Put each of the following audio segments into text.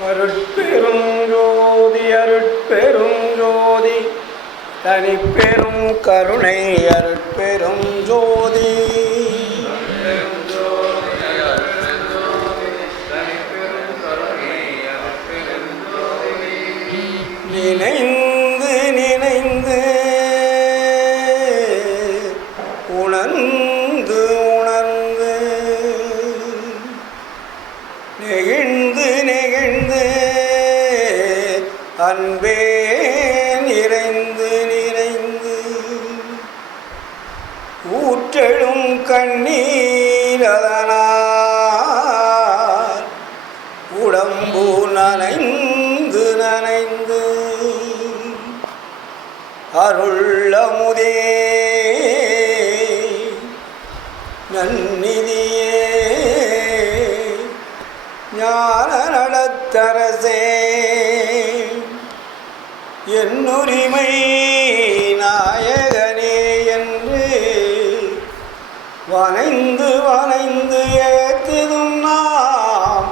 அருட்பெரும் ஜோதி அருட்பெரும் ஜோதி தனிப்பெரும் கருணை அருட்பெரும் ஜோதி நினைந்து நினைந்து உணர்ந்து உணர்ந்து நெகிழ்ந்து நெகிழ்ந்து அன்பே நிறைந்து நிறைந்து ஊற்றெழும் கண்ணீர் அதனால் உடம்பு நனைந்து நனைந்து அருளமுதே நன்னிதியே ஞான நடத்தரசே என்னுரிமை நாயகனே என்று வனைந்து வனைந்து ஏத்திதும் நாம்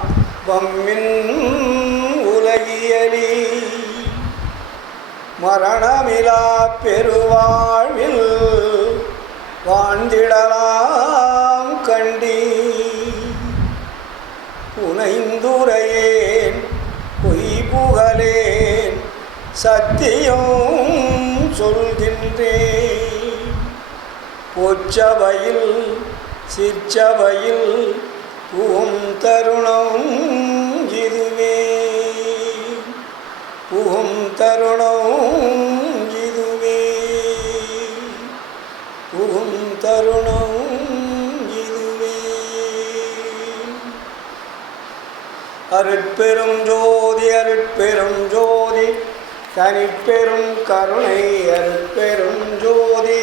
வம்மின் உலகியலி மரணமிலா பெருவாழ்வில் வாழ்ந்திடலாம் கண்டி புனைந்துரையேன் பொய் புகழேன் சத்தியம் சொல்கின்றேன் பொச்சபையில் சிற்சபையில் புகும் தருணம் இதுவே புகும் தருணம் இதுவே புகும் தருணம் இதுவே அருட்பெரும் ஜோதி அருட்பெரும் ஜோதி தனிப்பெரும் கருணை அருட்பெரும் ஜோதி.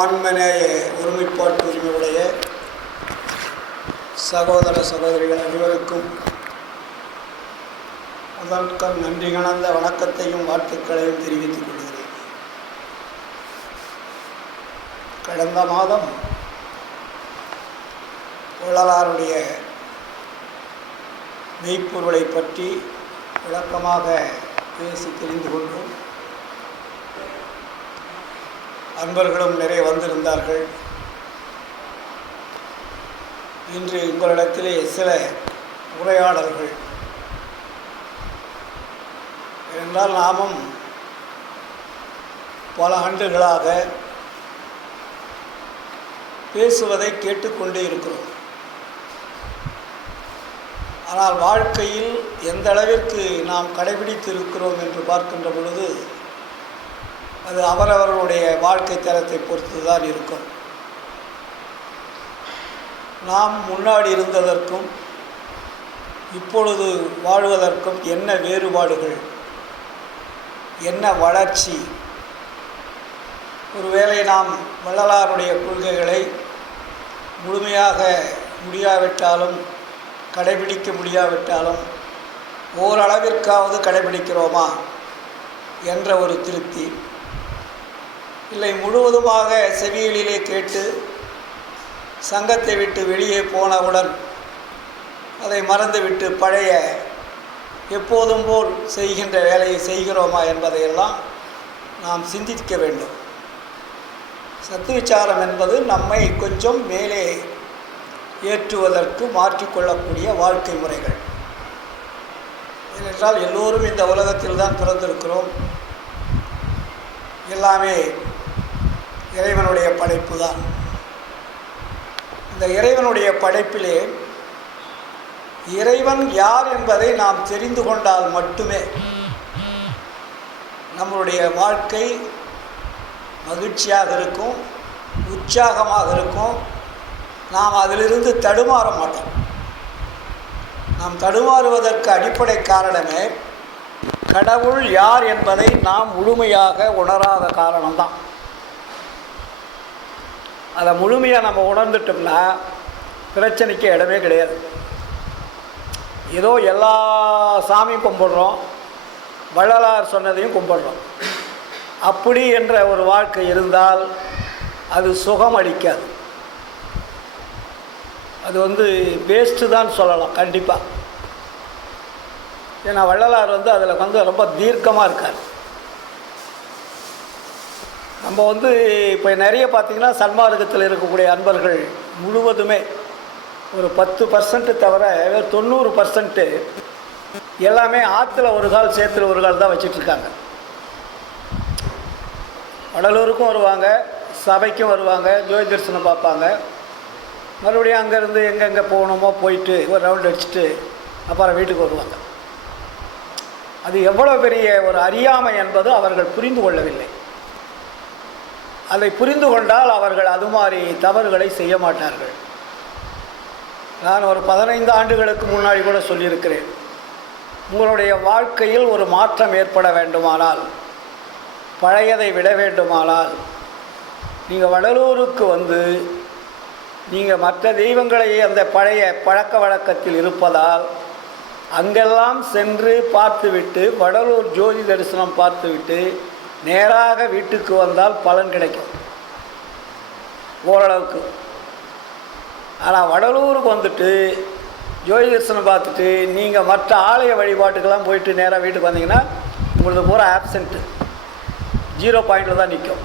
ஆன்மநேய ஒருமைப்பாட்டு உரிமையுடைய சகோதர சகோதரிகள் அனைவருக்கும் முதற்கம் நன்றி கலந்த வணக்கத்தையும் வாழ்த்துக்களையும் தெரிவித்துக் கொள்கிறேன். கடந்த மாதம் வள்ளலாருடைய மெய்ப்பொருளை பற்றி விளக்கமாக பேசி தெரிந்து கொண்டோம். அன்பர்களும் நிறைய வந்திருந்தார்கள். இன்று உங்களிடத்திலே சில உரையாடல்கள் என்றால் நாமும் பல ஆண்டுகளாக பேசுவதை கேட்டுக்கொண்டே இருக்கிறோம். ஆனால் வாழ்க்கையில் எந்த அளவிற்கு நாம் கடைபிடித்து இருக்கிறோம் என்று பார்க்கின்ற பொழுது அது அவரவர்களுடைய வாழ்க்கை தரத்தை பொறுத்து தான் இருக்கும். நாம் முன்னாடி இருந்ததற்கும் இப்பொழுது வாழ்வதற்கும் என்ன வேறுபாடுகள், என்ன வளர்ச்சி? ஒருவேளை நாம் வள்ளலாருடைய கொள்கைகளை முழுமையாக முடியாவிட்டாலும் கடைபிடிக்க முடியாவிட்டாலும் ஓரளவிற்காவது கடைபிடிக்கிறோமா என்ற ஒரு திருப்தி, இல்லை முழுவதுமாக செவிகளிலே கேட்டு சங்கத்தை விட்டு வெளியே போனவுடன் அதை மறந்துவிட்டு பழைய எப்போதும் போல் செய்கின்ற வேலையை செய்கிறோமா என்பதையெல்லாம் நாம் சிந்திக்க வேண்டும். சத்து விசாரம் என்பது நம்மை கொஞ்சம் மேலே ஏற்றுவதற்கு மாற்றிக்கொள்ளக்கூடிய வாழ்க்கை முறைகள். ஏனென்றால் எல்லோரும் இந்த உலகத்தில் தான் பிறந்திருக்கிறோம். எல்லாமே இறைவனுடைய படைப்பு தான். இந்த இறைவனுடைய படைப்பிலே இறைவன் யார் என்பதை நாம் தெரிந்து கொண்டால் மட்டுமே நம்மளுடைய வாழ்க்கை மகிழ்ச்சியாக இருக்கும், உற்சாகமாக இருக்கும். நாம் அதிலிருந்து தடுமாற மாட்டோம். நாம் தடுமாறுவதற்கு அடிப்படை காரணமே கடவுள் யார் என்பதை நாம் முழுமையாக உணராத காரணம்தான். அதை முழுமையாக நம்ம உணர்ந்துட்டோம்னா பிரச்சனைக்கு இடமே கிடையாது. ஏதோ எல்லா சாமியும் கும்பிடுறோம், வள்ளலார் சொன்னதையும் கும்பிடுறோம். அப்படி என்ற ஒரு வாழ்க்கை இருந்தால் அது சுகம் அளிக்காது. அது வேஸ்ட்டு தான் சொல்லலாம் கண்டிப்பாக. ஏன்னா வள்ளலார் அதில் ரொம்ப தீர்க்கமாக இருக்கார். நம்ம இப்போ நிறைய பார்த்திங்கன்னா சன்மார்க்கத்தில் இருக்கக்கூடிய அன்பர்கள் முழுவதுமே ஒரு 10% தவிர 90% எல்லாமே ஆற்றுல ஒரு கால் சேத்துல ஒரு கால் தான் வச்சிட்ருக்காங்க. வடலூருக்கும் வருவாங்க, சபைக்கும் வருவாங்க, ஜோதி தரிசனம் பார்ப்பாங்க, மறுபடியும் அங்கேருந்து எங்கெங்கே போகணுமோ போயிட்டு ஒரு ரவுண்ட் அடிச்சுட்டு அப்புறம் வீட்டுக்கு வருவாங்க. அது எவ்வளோ பெரிய ஒரு அறியாமை என்பது அவர்கள் புரிந்து கொள்ளவில்லை. அதை புரிந்து கொண்டால் அவர்கள் அது மாதிரி தவறுகளை செய்ய மாட்டார்கள். நான் ஒரு 15 ஆண்டுகளுக்கு முன்னாடி கூட சொல்லியிருக்கிறேன், உங்களுடைய வாழ்க்கையில் ஒரு மாற்றம் ஏற்பட வேண்டுமானால், பழையதை விட வேண்டுமானால், நீங்கள் வடலூருக்கு நீங்கள் மற்ற தெய்வங்களை அந்த பழைய பழக்க வழக்கத்தில் இருப்பதால் அங்கெல்லாம் சென்று பார்த்துவிட்டு வடலூர் ஜோதி தரிசனம் பார்த்துவிட்டு நேராக வீட்டுக்கு வந்தால் பலன் கிடைக்கும் ஓரளவுக்கு. ஆனால் வடலூருக்கு ஜோதி தரிசனம் பார்த்துட்டு நீங்கள் மற்ற ஆலய வழிபாட்டுக்கெல்லாம் போயிட்டு நேராக வீட்டுக்கு வந்தீங்கன்னா உங்களுக்கு பூரா ஆப்சண்ட்டு 0 பாயிண்டில் தான் நிற்கும்.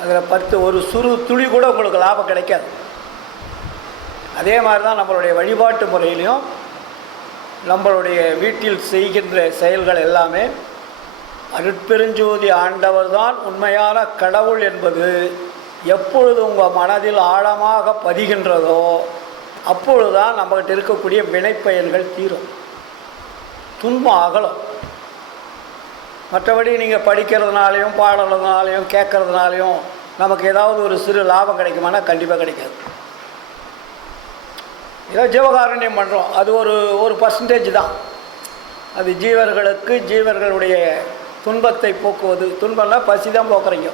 அதில் ஒரு சுறு துளி கூட உங்களுக்கு லாபம் கிடைக்காது. அதே மாதிரி தான் நம்மளுடைய வழிபாட்டு முறையிலையும் நம்மளுடைய வீட்டில் செய்கின்ற செயல்கள் எல்லாமே அருட்பெருஞ்சோதி ஆண்டவர் தான் உண்மையான கடவுள் என்பது எப்பொழுது உங்கள் மனதில் ஆழமாக பதிகின்றதோ அப்பொழுது தான் நம்மகிட்ட இருக்கக்கூடிய வினைப்பயன்கள் தீரும், துன்பம் அகலும். மற்றபடி நீங்கள் படிக்கிறதுனாலையும் பாடுறதுனாலையும் கேட்கறதுனாலையும் நமக்கு ஏதாவது ஒரு சிறு லாபம் கிடைக்குமானா கண்டிப்பாக கிடைக்காது. ஏதோ ஜீவகாருண்யம் பண்ணுறோம், அது ஒரு பர்சன்டேஜ் தான். அது ஜீவர்களுடைய துன்பத்தை போக்குவது. துன்பம்னா பசி தான் போக்குறீங்க,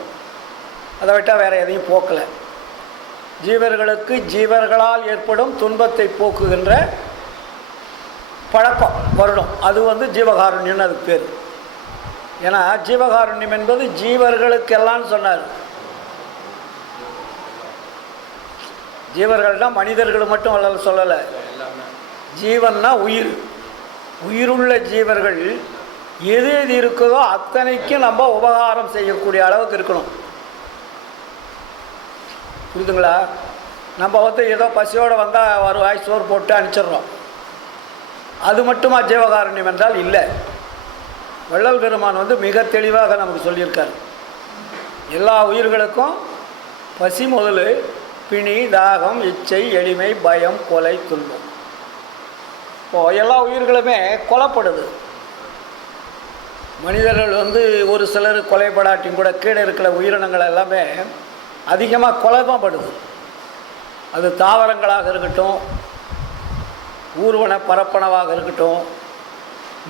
அதை விட்டால் வேறு எதையும் போக்கலை. ஜீவர்களுக்கு ஜீவர்களால் ஏற்படும் துன்பத்தை போக்குகின்ற பழக்கம் வருடம், அது ஜீவகாருண்யம்னு அதுக்கு பேர். ஏன்னா ஜீவகாருண்யம் என்பது ஜீவர்களுக்கெல்லாம் சொன்னார். ஜீவர்கள்னால் மனிதர்கள் மட்டும் சொல்லலை, ஜீவன்னா உயிருள்ள ஜீவர்கள் எது எது இருக்குதோ அத்தனைக்கும் நம்ம உபகாரம் செய்யக்கூடிய அளவுக்கு இருக்கணும். புரியுதுங்களா? நம்ம ஏதோ பசியோடு வந்தால் ஒரு வாய் சோறு போட்டு அனுப்பிச்சிடுறோம், அது மட்டுமா ஜீவகாருண்யம் என்றால் இல்லை. வள்ளல் பெருமான் மிக தெளிவாக நமக்கு சொல்லியிருக்கார், எல்லா உயிர்களுக்கும் பசி முதல் பிணி தாகம் இச்சை எளிமை பயம் கொலை துன்பம். இப்போது எல்லா உயிர்களுமே கொலைப்படுது. மனிதர்கள் ஒரு சிலர் கொலைப்படாட்டியும் கூட கீழே இருக்கிற உயிரினங்கள் எல்லாமே அதிகமாக கொலை தான் படுது. அது தாவரங்களாக இருக்கட்டும், ஊர்வன பரப்பனவாக இருக்கட்டும்,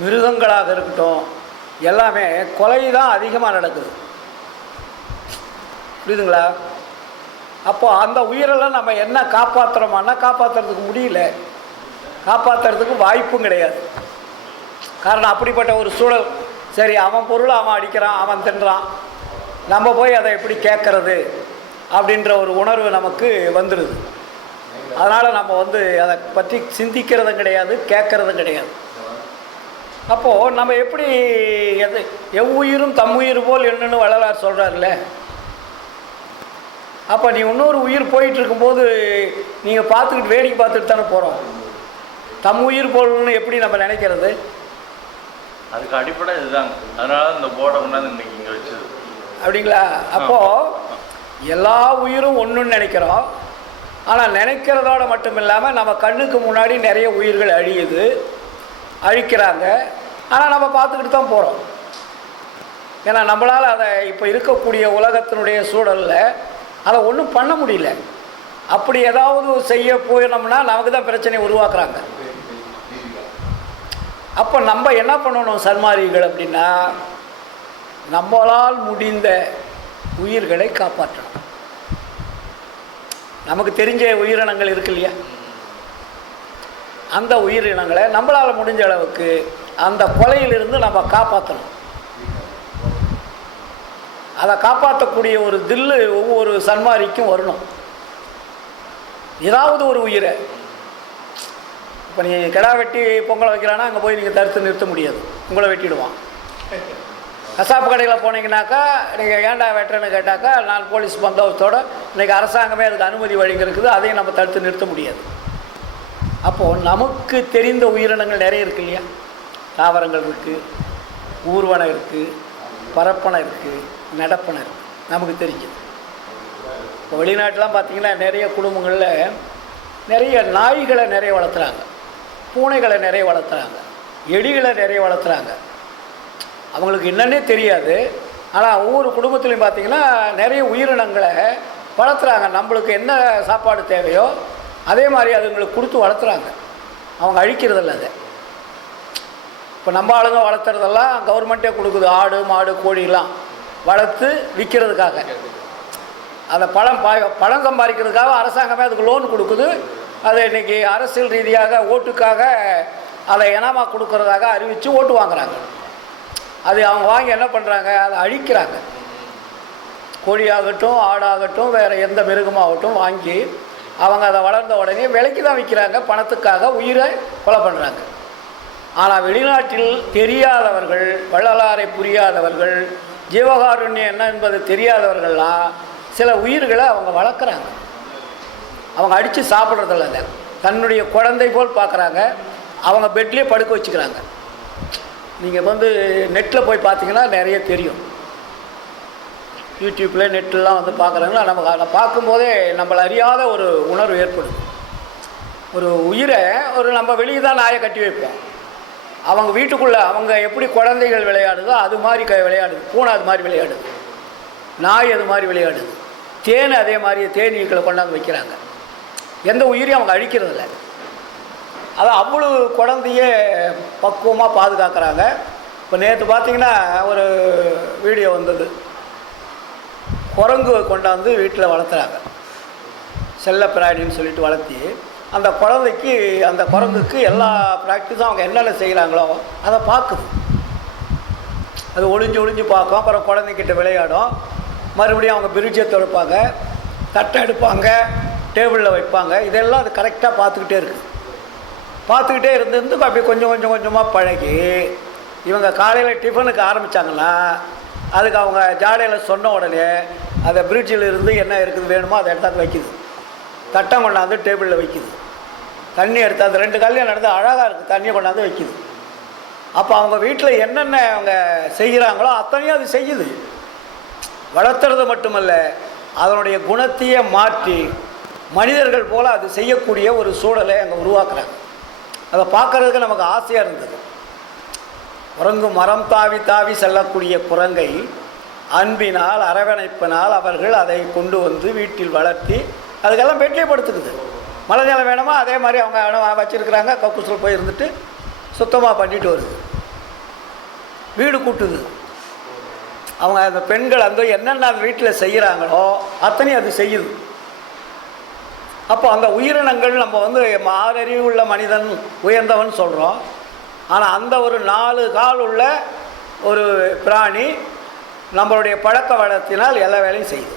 மிருகங்களாக இருக்கட்டும், எல்லாமே கொலை தான் அதிகமாக நடக்குது. புரியுதுங்களா? அப்போது அந்த உயிரெல்லாம் நம்ம என்ன காப்பாற்றுறோமான்னா காப்பாற்றுறதுக்கு முடியல, காப்பாற்றுறதுக்கு வாய்ப்பும் கிடையாது. காரணம் அப்படிப்பட்ட ஒரு சூழல். சரி, அவன் பொருளை அவன் அடிக்கிறான், அவன் தின்றான், நம்ம போய் அதை எப்படி கேட்கறது அப்படின்ற ஒரு உணர்வு நமக்கு வந்துடுது. அதனால் நம்ம அதை பற்றி சிந்திக்கிறதும் கிடையாது, கேட்குறதும் கிடையாது. அப்போது நம்ம எப்படி எவ்வுயிரும் தம்முயிர் போல் என்னன்னு வள்ளலார் சொல்கிறார்ல. அப்போ நீ இன்னொரு உயிர் போயிட்டுருக்கும்போது நீங்கள் பார்த்துக்கிட்டு வேடிக்கை பார்த்துட்டு தானே போகிறோம். தம் உயிர் போல்னு எப்படி நம்ம நினைக்கிறது? அதுக்கு அடிப்படை இதுதாங்க. அதனால இந்த போர்டை கொண்டாந்து இன்னைக்கு இங்கே வச்சது. அப்படிங்களா? அப்போது எல்லா உயிரும் ஒன்றுன்னு நினைக்கிறோம். ஆனால் நினைக்கிறதோட மட்டும் இல்லாமல் நம்ம கண்ணுக்கு முன்னாடி நிறைய உயிர்கள் அழிக்கிறாங்க. ஆனால் நம்ம பார்த்துக்கிட்டு தான் போகிறோம். ஏன்னா நம்மளால் அதை இப்போ இருக்கக்கூடிய உலகத்தினுடைய சூழலில் அதை ஒன்றும் பண்ண முடியல. அப்படி ஏதாவது செய்ய போயிடணும்னா நமக்கு தான் பிரச்சனையை உருவாக்குறாங்க. அப்போ நம்ம என்ன பண்ணணும் சன்மார்க்கிகள் அப்படின்னா, நம்மளால் முடிந்த உயிர்களை காப்பாற்றணும். நமக்கு தெரிஞ்ச உயிரினங்கள் இருக்கு இல்லையா, அந்த உயிரினங்களை நம்மளால் முடிஞ்ச அளவுக்கு அந்த கொலையிலிருந்து நம்ம காப்பாற்றணும். அதை காப்பாற்றக்கூடிய ஒரு தில்லு ஒவ்வொரு சன்மாரிக்கும் வரணும். ஏதாவது ஒரு உயிரை. இப்போ நீ கிடா வெட்டி பொங்கலை வைக்கிறான்னா அங்கே போய் நீங்கள் தடுத்து நிறுத்த முடியாது, உங்களை வெட்டிடுவான். கசாப்பு கடையில் போனீங்கன்னாக்கா நீங்கள் ஏன்டா வெட்டுறேன்னு கேட்டாக்கா 4 போலீஸ் பந்தோபஸ்தோடு இன்றைக்கி அரசாங்கமே அதுக்கு அனுமதி வழங்கியிருக்குது, அதையும் நம்ம தடுத்து நிறுத்த முடியாது. அப்போது நமக்கு தெரிந்த உயிரினங்கள் நிறைய இருக்குது இல்லையா? தாவரங்கள் இருக்குது, ஊர்வனை இருக்குது, பரப்பனை இருக்குது, நடப்பனை இருக்குது, நமக்கு தெரிஞ்சது. இப்போ வெளிநாட்டெலாம் பார்த்திங்கன்னா நிறைய குடும்பங்களில் நிறைய நாய்களை நிறைய வளர்த்துறாங்க, பூனைகளை நிறைய வளர்த்துறாங்க, எலிகளை நிறைய வளர்த்துறாங்க. அவங்களுக்கு என்னன்னே தெரியாது. ஆனால் ஒவ்வொரு குடும்பத்துலையும் பார்த்திங்கன்னா நிறைய உயிரினங்களை வளர்த்துறாங்க. நம்மளுக்கு என்ன சாப்பாடு தேவையோ அதே மாதிரி அதுங்களுக்கு கொடுத்து வளர்த்துறாங்க. அவங்க அழிக்கிறதில்ல அதை. இப்போ நம்ம ஆளுங்க வளர்த்துறதெல்லாம் கவர்மெண்ட்டே கொடுக்குது. ஆடு மாடு கோழிலாம் வளர்த்து விற்கிறதுக்காக, அதை பணம் சம்பாதிக்கிறதுக்காக அரசாங்கமே அதுக்கு லோன் கொடுக்குது. அதை இன்றைக்கி அரசியல் ரீதியாக ஓட்டுக்காக அதை இனமாக கொடுக்கறதாக அறிவித்து ஓட்டு வாங்குறாங்க. அது அவங்க வாங்கி என்ன பண்ணுறாங்க, அதை அழிக்கிறாங்க. கோழியாகட்டும் ஆடாகட்டும் வேறு எந்த மிருகமாகட்டும் வாங்கி அவங்க அதை வளர்ந்த உடனே விலைக்கு தான் விற்கிறாங்க, பணத்துக்காக உயிரை கொலை பண்ணுறாங்க. ஆனால் வெளிநாட்டில் தெரியாதவர்கள், வள்ளலாரை புரியாதவர்கள், ஜீவகாருண்யம் என்ன என்பது தெரியாதவர்கள்லாம் சில உயிர்களை அவங்க வளர்க்குறாங்க. அவங்க அடித்து சாப்பிட்றதில்ல, அதை தன்னுடைய குழந்தை போல் பார்க்குறாங்க. அவங்க பெட்லேயே படுக்க வச்சுக்கிறாங்க. நீங்கள் நெட்டில் போய் பார்த்தீங்கன்னா நிறைய தெரியும். யூடியூப்பில் நெட்லாம் பார்க்குறாங்களா, நமக்கு அதை பார்க்கும்போதே நம்மளை அறியாத ஒரு உணர்வு ஏற்படுது. ஒரு உயிரை நம்ம வெளியே தான் நாயை கட்டி வைப்போம். அவங்க வீட்டுக்குள்ளே அவங்க எப்படி குழந்தைகள் விளையாடுதோ அது மாதிரி விளையாடுது. பூனை அது மாதிரி விளையாடுது, நாய் அது மாதிரி விளையாடுது, தேன் அதே மாதிரி தேனீக்களை கொண்டாந்து வைக்கிறாங்க. எந்த உயிரையும் அவங்க அழிக்கிறதில்ல. அதை அவ்வளோ குழந்தையே பக்குவமாக பாதுகாக்கிறாங்க. இப்போ நேற்று பார்த்திங்கன்னா ஒரு வீடியோ வந்தது, குரங்கு கொண்டாந்து வீட்டில் வளர்த்துறாங்க. செல்ல பிராணின்னு சொல்லிட்டு வளர்த்தி அந்த குரங்குக்கு எல்லா ப்ராக்டிஸும் அவங்க என்னென்ன செய்கிறாங்களோ அதை பார்க்குது. அது ஒளிஞ்சு பார்க்கும். அப்புறம் குழந்தைக்கிட்ட விளையாடும். மறுபடியும் அவங்க பிரிட்ஜை துடைப்பாங்க, தட்டை எடுப்பாங்க, டேபிளில் வைப்பாங்க. இதெல்லாம் அது கரெக்டாக பார்த்துக்கிட்டே இருந்து அப்படியே கொஞ்சமாக பழகி இவங்க காலையில் டிஃபனுக்கு ஆரம்பித்தாங்கன்னா அதுக்கு அவங்க ஜாடையில் சொன்ன உடனே அதை பிரிட்ஜில் இருந்து என்ன இருக்குது வேணுமோ அதை எடுத்தாந்து வைக்குது. தட்டம் கொண்டாந்து டேபிளில் வைக்குது. தண்ணி எடுத்து அது 2 காலையும் நடந்து அழகாக இருக்குது, தண்ணியை கொண்டாந்து வைக்குது. அப்போ அவங்க வீட்டில் என்னென்ன அவங்க செய்கிறாங்களோ அத்தனையும் அது செய்யுது. வளர்த்துறது மட்டுமல்ல, அதனுடைய குணத்தையே மாற்றி மனிதர்கள் போல் அது செய்யக்கூடிய ஒரு சூழலை அங்கே உருவாக்குறாங்க. அதை பார்க்குறதுக்கு நமக்கு ஆசையாக இருந்தது. குரங்கு மரம் தாவி செல்லக்கூடிய குரங்கை அன்பினால் அரவணைப்பினால் அவர்கள் அதை கொண்டு வீட்டில் வளர்த்தி அதுக்கெல்லாம் பெட்லேயே படுத்துக்குது. மழை ஜலம் வேணுமா அதே மாதிரி அவங்க வச்சுருக்குறாங்க. கக்கூசில் போய் இருந்துட்டு சுத்தமாக பண்ணிட்டு வருது, வீடு கூட்டுது. அவங்க அந்த பெண்கள் என்னென்ன அந்த வீட்டில் செய்கிறாங்களோ அத்தனையும் அது செய்யுது. அப்போ அந்த உயிரினங்கள் நம்ம 6 அறிவு உள்ள மனிதன் உயர்ந்தவன் சொல்கிறோம். ஆனால் அந்த ஒரு 4 கால் உள்ள ஒரு பிராணி நம்மளுடைய பழக்க வழக்கத்தினால் எல்லா வேலையும் செய்யுது.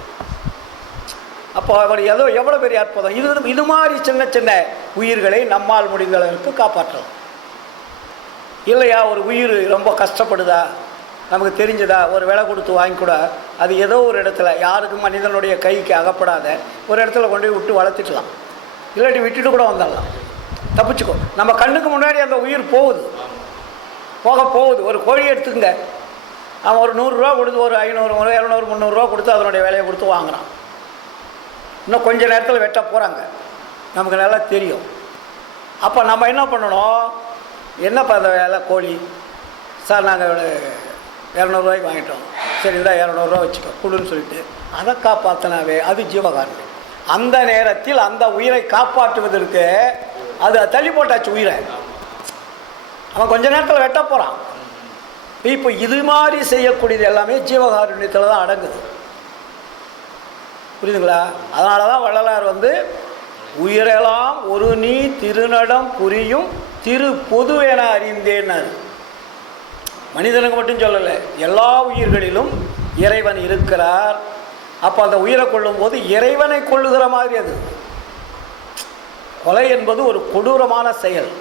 அப்போ அவர் எவ்வளோ பெரிய அற்புதம். இது மாதிரி சின்ன உயிர்களை நம்மால் முடிந்த அளவுக்கு காப்பாற்றலாம் இல்லையா? ஒரு உயிர் ரொம்ப கஷ்டப்படுதா, நமக்கு தெரிஞ்சதா, ஒரு விலை கொடுத்து வாங்கி கூட அது ஏதோ ஒரு இடத்துல யாருக்கும் மனிதனுடைய கைக்கு அகப்படாத ஒரு இடத்துல கொண்டு போய் விட்டு வளர்த்துக்கலாம். இல்லாட்டி விட்டுட்டு கூட வந்துடலாம், தப்பிச்சுக்கோ. நம்ம கண்ணுக்கு முன்னாடி அந்த உயிர் போகுது. ஒரு கோழி எடுத்துங்க, அவன் ஒரு 100 ரூபா கொடுத்து ஒரு 500 200 300 ரூபா கொடுத்து அதனுடைய விலையை கொடுத்து வாங்குறான். இன்னும் கொஞ்சம் நேரத்தில் வெட்ட போகிறாங்க, நமக்கு நல்லா தெரியும். அப்போ நம்ம என்ன பண்ணணும், என்னப்பா அந்த வேலை கோழி சார் நாங்கள் 200 ரூபாய்க்கு வாங்கிட்டோம், சரி இந்த 200 ரூபா வச்சுக்கோ கொடுன்னு சொல்லிட்டு அதை காப்பாற்றினாவே அது ஜீவகாருண்யம். அந்த நேரத்தில் அந்த உயிரை காப்பாற்றுவதற்கு அது தள்ளி போட்டாச்சு உயிரை. அவன் கொஞ்ச நேரத்தில் வெட்ட போகிறான். இப்போ இது மாதிரி செய்யக்கூடியது எல்லாமே ஜீவகாருண்யத்தில் தான் அடங்குது. புரியுதுங்களா? அதனால தான் வள்ளலார் உயிரெல்லாம் ஒரு நீ திருநடம் புரியும் திரு பொது என அறிந்தேன்னாரு. மனிதனுக்கு மட்டும் சொல்லலை, எல்லா உயிர்களிலும் இறைவன் இருக்கிறார். அப்போ அந்த உயிரை கொள்ளும் போது இறைவனை கொள்ளுகிற மாதிரி அது. கொலை என்பது ஒரு கொடூரமான செயல்.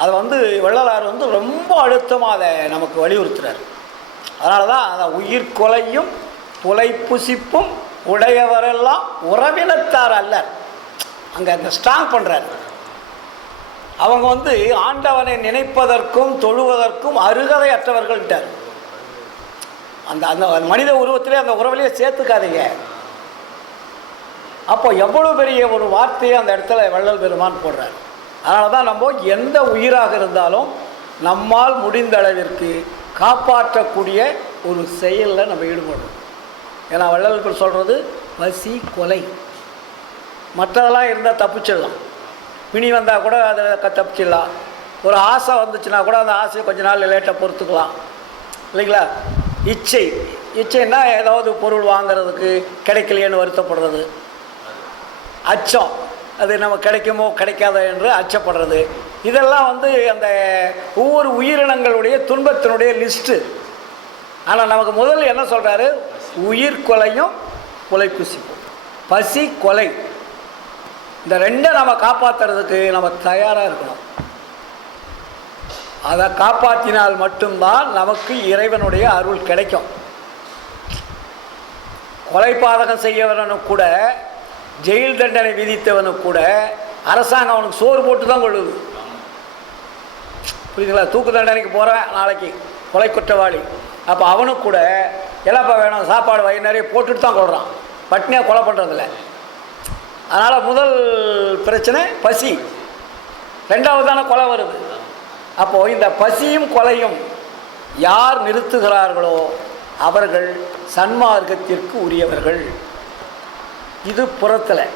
அது வள்ளலார் ரொம்ப அழுத்தமாக அதை நமக்கு வலியுறுத்துறார். அதனால தான் அதை உயிர் கொலையும் புலைப்புசிப்பும் உடையவரெல்லாம் உறவினத்தார் அல்லர். அங்கே அந்த ஸ்ட்ராங் பண்ணுறார். அவங்க ஆண்டவனை நினைப்பதற்கும் தொழுவதற்கும் அருகதை அற்றவர்கள்ட்டார். அந்த அந்த மனித உருவத்திலே அந்த உறவிலேயே சேர்த்துக்காதீங்க. அப்போ எவ்வளோ பெரிய ஒரு வார்த்தையை அந்த இடத்துல வள்ளல் பெருமான் போடுறார். அதனால தான் நம்ம எந்த உயிராக இருந்தாலும் நம்மால் முடிந்த அளவிற்கு காப்பாற்றக்கூடிய ஒரு செயலில் நம்ம ஈடுபடணும். ஏன்னா வள்ளல் சொல்கிறது பசி கொலை, மற்றதெல்லாம் இருந்தால் தப்பிச்சிடலாம். பிணி வந்தால் கூட அதை தப்பிச்சிடலாம். ஒரு ஆசை வந்துச்சுன்னா கூட அந்த ஆசையை கொஞ்ச நாள் லேட்டாக பொறுத்துக்கலாம் இல்லைங்களா. இச்சைன்னா ஏதாவது பொருள் வாங்கிறதுக்கு கிடைக்கலையேன்னு வருத்தப்படுறது, அச்சம் அது நம்ம கிடைக்குமோ கிடைக்காத என்று அச்சப்படுறது, இதெல்லாம் அந்த ஒவ்வொரு உயிரினங்களுடைய துன்பத்தினுடைய லிஸ்ட்டு. ஆனால் நமக்கு முதல் என்ன சொல்கிறாரு, உயிர் கொலையும் கொலைப்புசிப்பும், பசி கொலை, இந்த ரெண்டை நம்ம காப்பாற்றுறதுக்கு நம்ம தயாராக இருக்கணும். அதை காப்பாற்றினால் மட்டும்தான் நமக்கு இறைவனுடைய அருள் கிடைக்கும். கொலைபாதகம் செய்யவனுக்கு கூட, ஜெயில் தண்டனை விதித்தவனுக்கு கூட அரசாங்கம் அவனுக்கு சோறு போட்டு தான் கொள்ளுது. புரியுதுங்களா. தூக்கு தண்டனைக்கு போகிறேன் நாளைக்கு கொலை குற்றவாளி, அப்போ அவனுக்கு கூட எல்லாப்பா வேணும் சாப்பாடு வயிறு நிறைய போட்டுட்டு தான் கொள்கிறான், பட்னியாக கொலை பண்ணுறதில்ல. அதனால் முதல் பிரச்சனை பசி, ரெண்டாவதான கொலை வருது. அப்போது இந்த பசியும் கொலையும் யார் நிறுத்துகிறார்களோ அவர்கள் சன்மார்க்கத்திற்கு உரியவர்கள். இது புறத்தில்.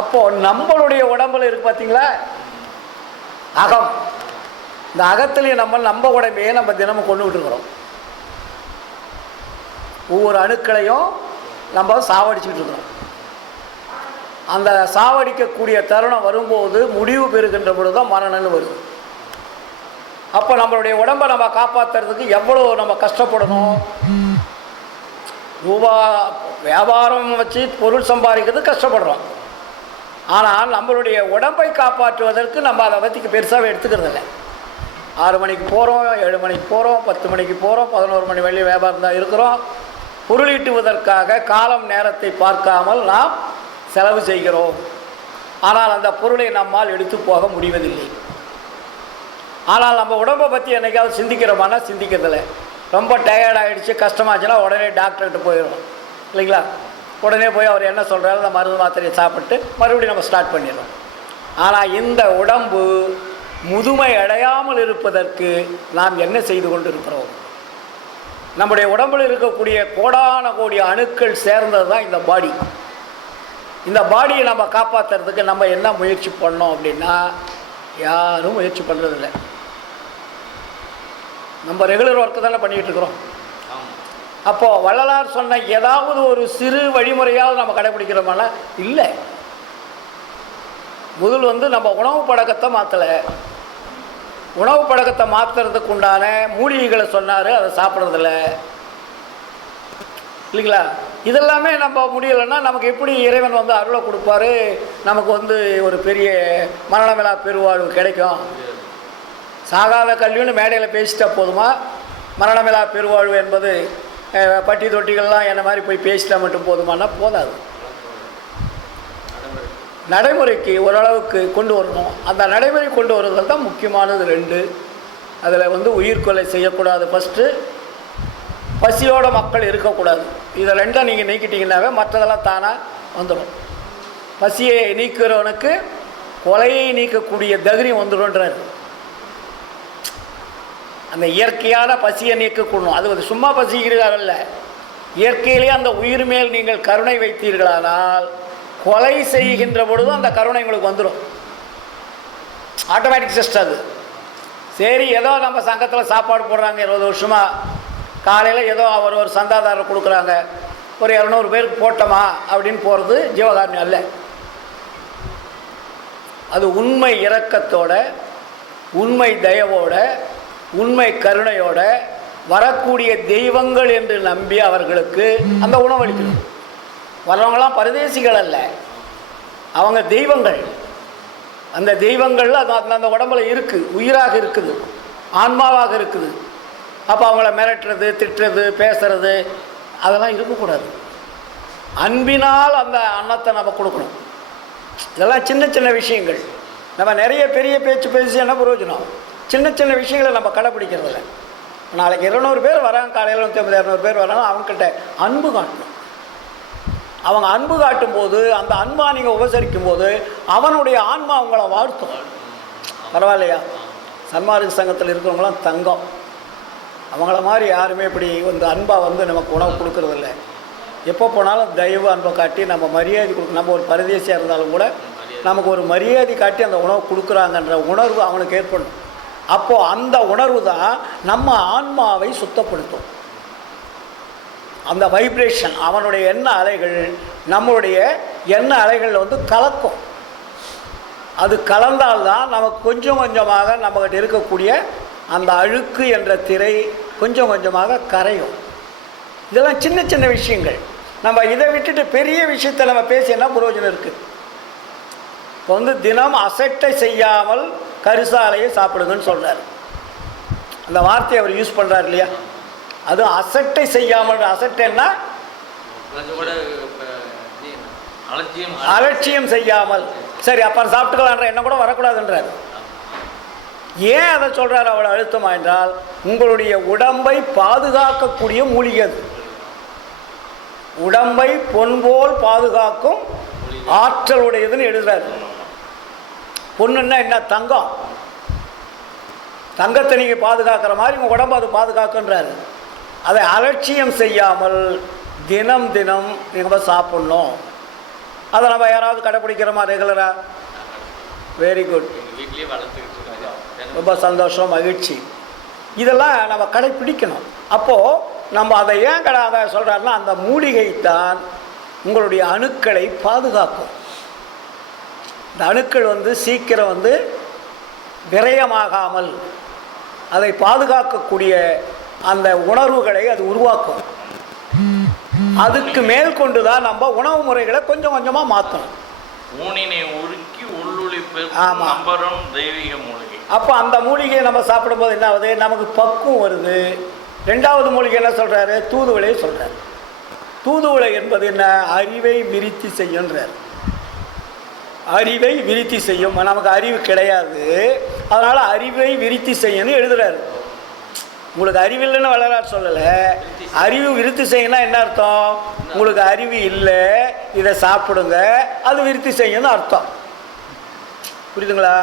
அப்போது நம்மளுடைய உடம்பில் இருக்குது பார்த்தீங்களா அகம், இந்த அகத்துலேயும் நம்ம உடம்பையே நம்ம தினமும் கொண்டுகிட்டு இருக்கிறோம். ஒவ்வொரு அணுக்களையும் நம்ம சாவடிச்சுக்கிட்டு இருக்கிறோம். அந்த சாவடிக்கக்கூடிய தருணம் வரும்போது முடிவு பெறுகின்ற பொழுது தான் மரணம்னு வருது. அப்போ நம்மளுடைய உடம்பை நம்ம காப்பாற்றுறதுக்கு எவ்வளோ நம்ம கஷ்டப்படணும். வியாபாரம் வச்சு பொருள் சம்பாதிக்கிறது கஷ்டப்படுறோம். ஆனால் நம்மளுடைய உடம்பை காப்பாற்றுவதற்கு நம்ம அதை பற்றி பெருசாகவே எடுத்துக்கிறது இல்லை. 6 மணிக்கு போகிறோம், 7 மணிக்கு போகிறோம், 10 மணிக்கு போகிறோம், 11 மணி வழி வியாபாரம் தான் இருக்கிறோம். பொருளீட்டுவதற்காக காலம் நேரத்தை பார்க்காமல் நாம் செலவு செய்கிறோம். ஆனால் அந்த பொருளை நம்மால் எடுத்து போக முடிவதில்லை. ஆனால் நம்ம உடம்பை பற்றி என்னைக்காவது சிந்திக்கிறோமானா சிந்திக்கிறதில்லை. ரொம்ப டயர்ட் ஆகிடுச்சு, கஷ்டமாச்சுன்னா உடனே டாக்டர்கிட்ட போயிடும் இல்லைங்களா. உடனே போய் அவர் என்ன சொல்கிறாரு அந்த மருந்து மாத்திரையை சாப்பிட்டு மறுபடியும் நம்ம ஸ்டார்ட் பண்ணிடுறோம். ஆனால் இந்த உடம்பு முதுமை அடையாமல் இருப்பதற்கு நாம் என்ன செய்து கொண்டு இருக்கிறோம்? நம்முடைய உடம்பில் இருக்கக்கூடிய கோடான கோடி அணுக்கள் சேர்ந்தது தான் இந்த பாடி. இந்த பாடியை நம்ம காப்பாற்றுறதுக்கு நம்ம என்ன முயற்சி பண்ணோம் அப்படின்னா யாரும் முயற்சி பண்ணுறதில்லை. நம்ம ரெகுலர் ஒர்க்கு தானே பண்ணிகிட்டு இருக்கிறோம். அப்போது வள்ளலார் சொன்ன ஏதாவது ஒரு சிறு வழிமுறையாவது நம்ம கடைபிடிக்கிறோமானா இல்லை. முதல் நம்ம உணவு பழக்கத்தை மாற்றலை. உணவு பழக்கத்தை மாற்றுறதுக்கு உண்டான மூலிகைகளை சொன்னார், அதை சாப்பிட்றதில்ல இல்லைங்களா. இதெல்லாமே நம்ம முடியலைன்னா நமக்கு எப்படி இறைவன் அருளை கொடுப்பாரு, நமக்கு ஒரு பெரிய மரணமில்லா பெருவாழ்வு கிடைக்கும்? சாகாத கல்வின்னு மேடையில் பேசிட்டா போதுமா? மரணமில்லா பெருவாழ்வு என்பது பட்டி தொட்டிகள்லாம் என்ன மாதிரி போய் பேசிட்டா மட்டும் போதுமானா போதாது. நடைமுறைக்கு ஓரளவுக்கு கொண்டு வரணும். அந்த நடைமுறை கொண்டு வருவதில் தான் முக்கியமானது 2. அதில் உயிர்கொலை செய்யக்கூடாது ஃபஸ்ட்டு, பசியோட மக்கள் இருக்கக்கூடாது. இதை 2 நீங்கள் நீக்கிட்டீங்கன்னாவே மற்றதெல்லாம் தானாக வந்துடும். பசியை நீக்கிறவனுக்கு கொலையை நீக்கக்கூடிய தைரியம் வந்துடும்ன்றார். அந்த இயற்கையான பசியை நீக்கக்கூடணும். அது சும்மா பசிக்கிறாரல்ல, இயற்கையிலே அந்த உயிர் மேல் நீங்கள் கருணை வைத்தீர்களானால் கொலை செய்கின்ற பொழுதும் அந்த கருணை உங்களுக்கு வந்துடும். ஆட்டோமேட்டிக் சிஸ்டம் அது. சரி, ஏதோ நம்ம சங்கத்தில் சாப்பாடு போடுறாங்க 20 வருஷமாக, காலையில் ஏதோ ஒரு சந்தாதாரர் கொடுக்குறாங்க, ஒரு 200 பேருக்கு போட்டோமா அப்படின்னு போகிறது ஜீவகாருண்யம் அல்ல. அது உண்மை இரக்கத்தோட, உண்மை தயவோட, உண்மை கருணையோட வரக்கூடிய தெய்வங்கள் என்று நம்பி அவர்களுக்கு அந்த உணவளிக்கணும். வர்றவங்களாம் பரதேசிகள் அல்ல, அவங்க தெய்வங்கள். அந்த தெய்வங்கள் அந்த உடம்புல இருக்குது, உயிராக இருக்குது, ஆன்மாவாக இருக்குது. அப்போ அவங்கள மிரட்டுறது, திட்டுறது, பேசுறது அதெல்லாம் இருக்கக்கூடாது. அன்பினால் அந்த அன்னத்தை நம்ம கொடுக்கணும். இதெல்லாம் சின்ன சின்ன விஷயங்கள். நம்ம நிறைய பெரிய பேச்சு பேசி என்ன பிரயோஜனம்? சின்ன சின்ன விஷயங்களை நம்ம கடைப்பிடிக்கிறதில்ல. நாளைக்கு 200 பேர் வராங்க, காலையில் 150-200 பேர் வராங்க, அவங்கக்கிட்ட அன்பு காட்டணும். அவங்க அன்பு காட்டும்போது, அந்த அன்பா நீங்கள் உபசரிக்கும் போது அவனுடைய ஆன்மா அவங்கள வாழ்த்தும். பரவாயில்லையா? சன்மார்க்க சங்கத்தில் இருக்கிறவங்களாம் தங்கம். அவங்கள மாதிரி யாருமே இப்படி வந்து அன்பாக வந்து நமக்கு உணவு கொடுக்கறதில்ல. எப்போ போனாலும் தயவு அன்பை காட்டி நம்ம மரியாதை கொடுக்க. நம்ம ஒரு பரதேசியாக இருந்தாலும் கூட நமக்கு ஒரு மரியாதை காட்டி அந்த உணவு கொடுக்குறாங்கன்ற உணர்வு அவனுக்கு ஏற்படும். அப்போது அந்த உணர்வு தான் நம்ம ஆன்மாவை சுத்தப்படுத்தும். அந்த வைப்ரேஷன், அவனுடைய எண்ண அலைகள் நம்மளுடைய எண்ண அலைகளில் வந்து கலக்கும். அது கலந்தால்தான் நமக்கு கொஞ்சம் கொஞ்சமாக நம்மகிட்ட இருக்கக்கூடிய அந்த அழுக்கு என்ற திரை கொஞ்சம் கொஞ்சமாக கரையும். இதெல்லாம் சின்ன சின்ன விஷயங்கள். நம்ம இதை விட்டுட்டு பெரிய விஷயத்தை நம்ம பேசி என்ன பிரயோஜனம் இருக்குது? இப்போ வந்து தினம் அசட்டை செய்யாமல் கருசாலையை சாப்பிடுங்கன்னு சொல்கிறார். அந்த வார்த்தையை அவர் யூஸ் பண்ணுறார் இல்லையா? அது அசட்டை செய்யாமல். அசட்டைன்னா அலட்சியம் செய்யாமல். சரி, அப்புறம் சாப்பிட்டுக்கலான்ற எண்ணம் கூட வரக்கூடாதுன்றார். ஏன் அதை சொல்கிறார் அவ்வளோ அழுத்தமாக என்றால், உங்களுடைய உடம்பை பாதுகாக்கக்கூடிய மூலிகை அது. உடம்பை பொன்போல் பாதுகாக்கும் ஆற்றல் உடையதுன்னு எழுதுறாரு. பொண்ணுன்னா என்ன? தங்கம். தங்கத்தை நீங்கள் பாதுகாக்கிற மாதிரி உங்கள் உடம்பு அது பாதுகாக்குன்றாரு. அதை அலட்சியம் செய்யாமல் தினம் தினம் நீங்கள் சாப்பிட்ணும். அதை நம்ம யாராவது கடைப்பிடிக்கிறோமா ரெகுலராக? வெரி குட், ரொம்ப சந்தோஷம், மகிழ்ச்சி. இதெல்லாம் நம்ம கடைப்பிடிக்கணும். அப்போது நம்ம அதை ஏன் அதை சொல்கிறாருன்னா, அந்த மூலிகை தான் உங்களுடைய அணுக்களை பாதுகாக்கும். இந்த அணுக்கள் வந்து சீக்கிரம் வந்து விரயமாகாமல் அதை பாதுகாக்கக்கூடிய அந்த உணர்வுகளை அது உருவாக்கும். அதுக்கு மேல் கொண்டு தான் நம்ம உணவு முறைகளை கொஞ்சம் கொஞ்சமாக மாற்றணும். அப்போ அந்த மூலிகையை நம்ம சாப்பிடும்போது என்ன ஆகுது? நமக்கு பக்குவம் வருது. 2வது மூலிகை என்ன சொல்கிறாரு? தூதுவளை சொல்கிறார். தூதுவளை என்பது என்ன? அறிவை விருத்தி செய்யுன்றார். அறிவை விருத்தி செய்யும். நமக்கு அறிவு கிடையாது, அதனால் அறிவை விருத்தி செய்யணும்னு எழுதுறாரு. உங்களுக்கு அறிவு இல்லைன்னு வளரார் சொல்லலை. அறிவு விருத்தி செய்யணும்னா என்ன அர்த்தம்? உங்களுக்கு அறிவு இல்லை, இதை சாப்பிடுங்க, அது விருத்தி செய்யணும்னு அர்த்தம். புரியுதுங்களா?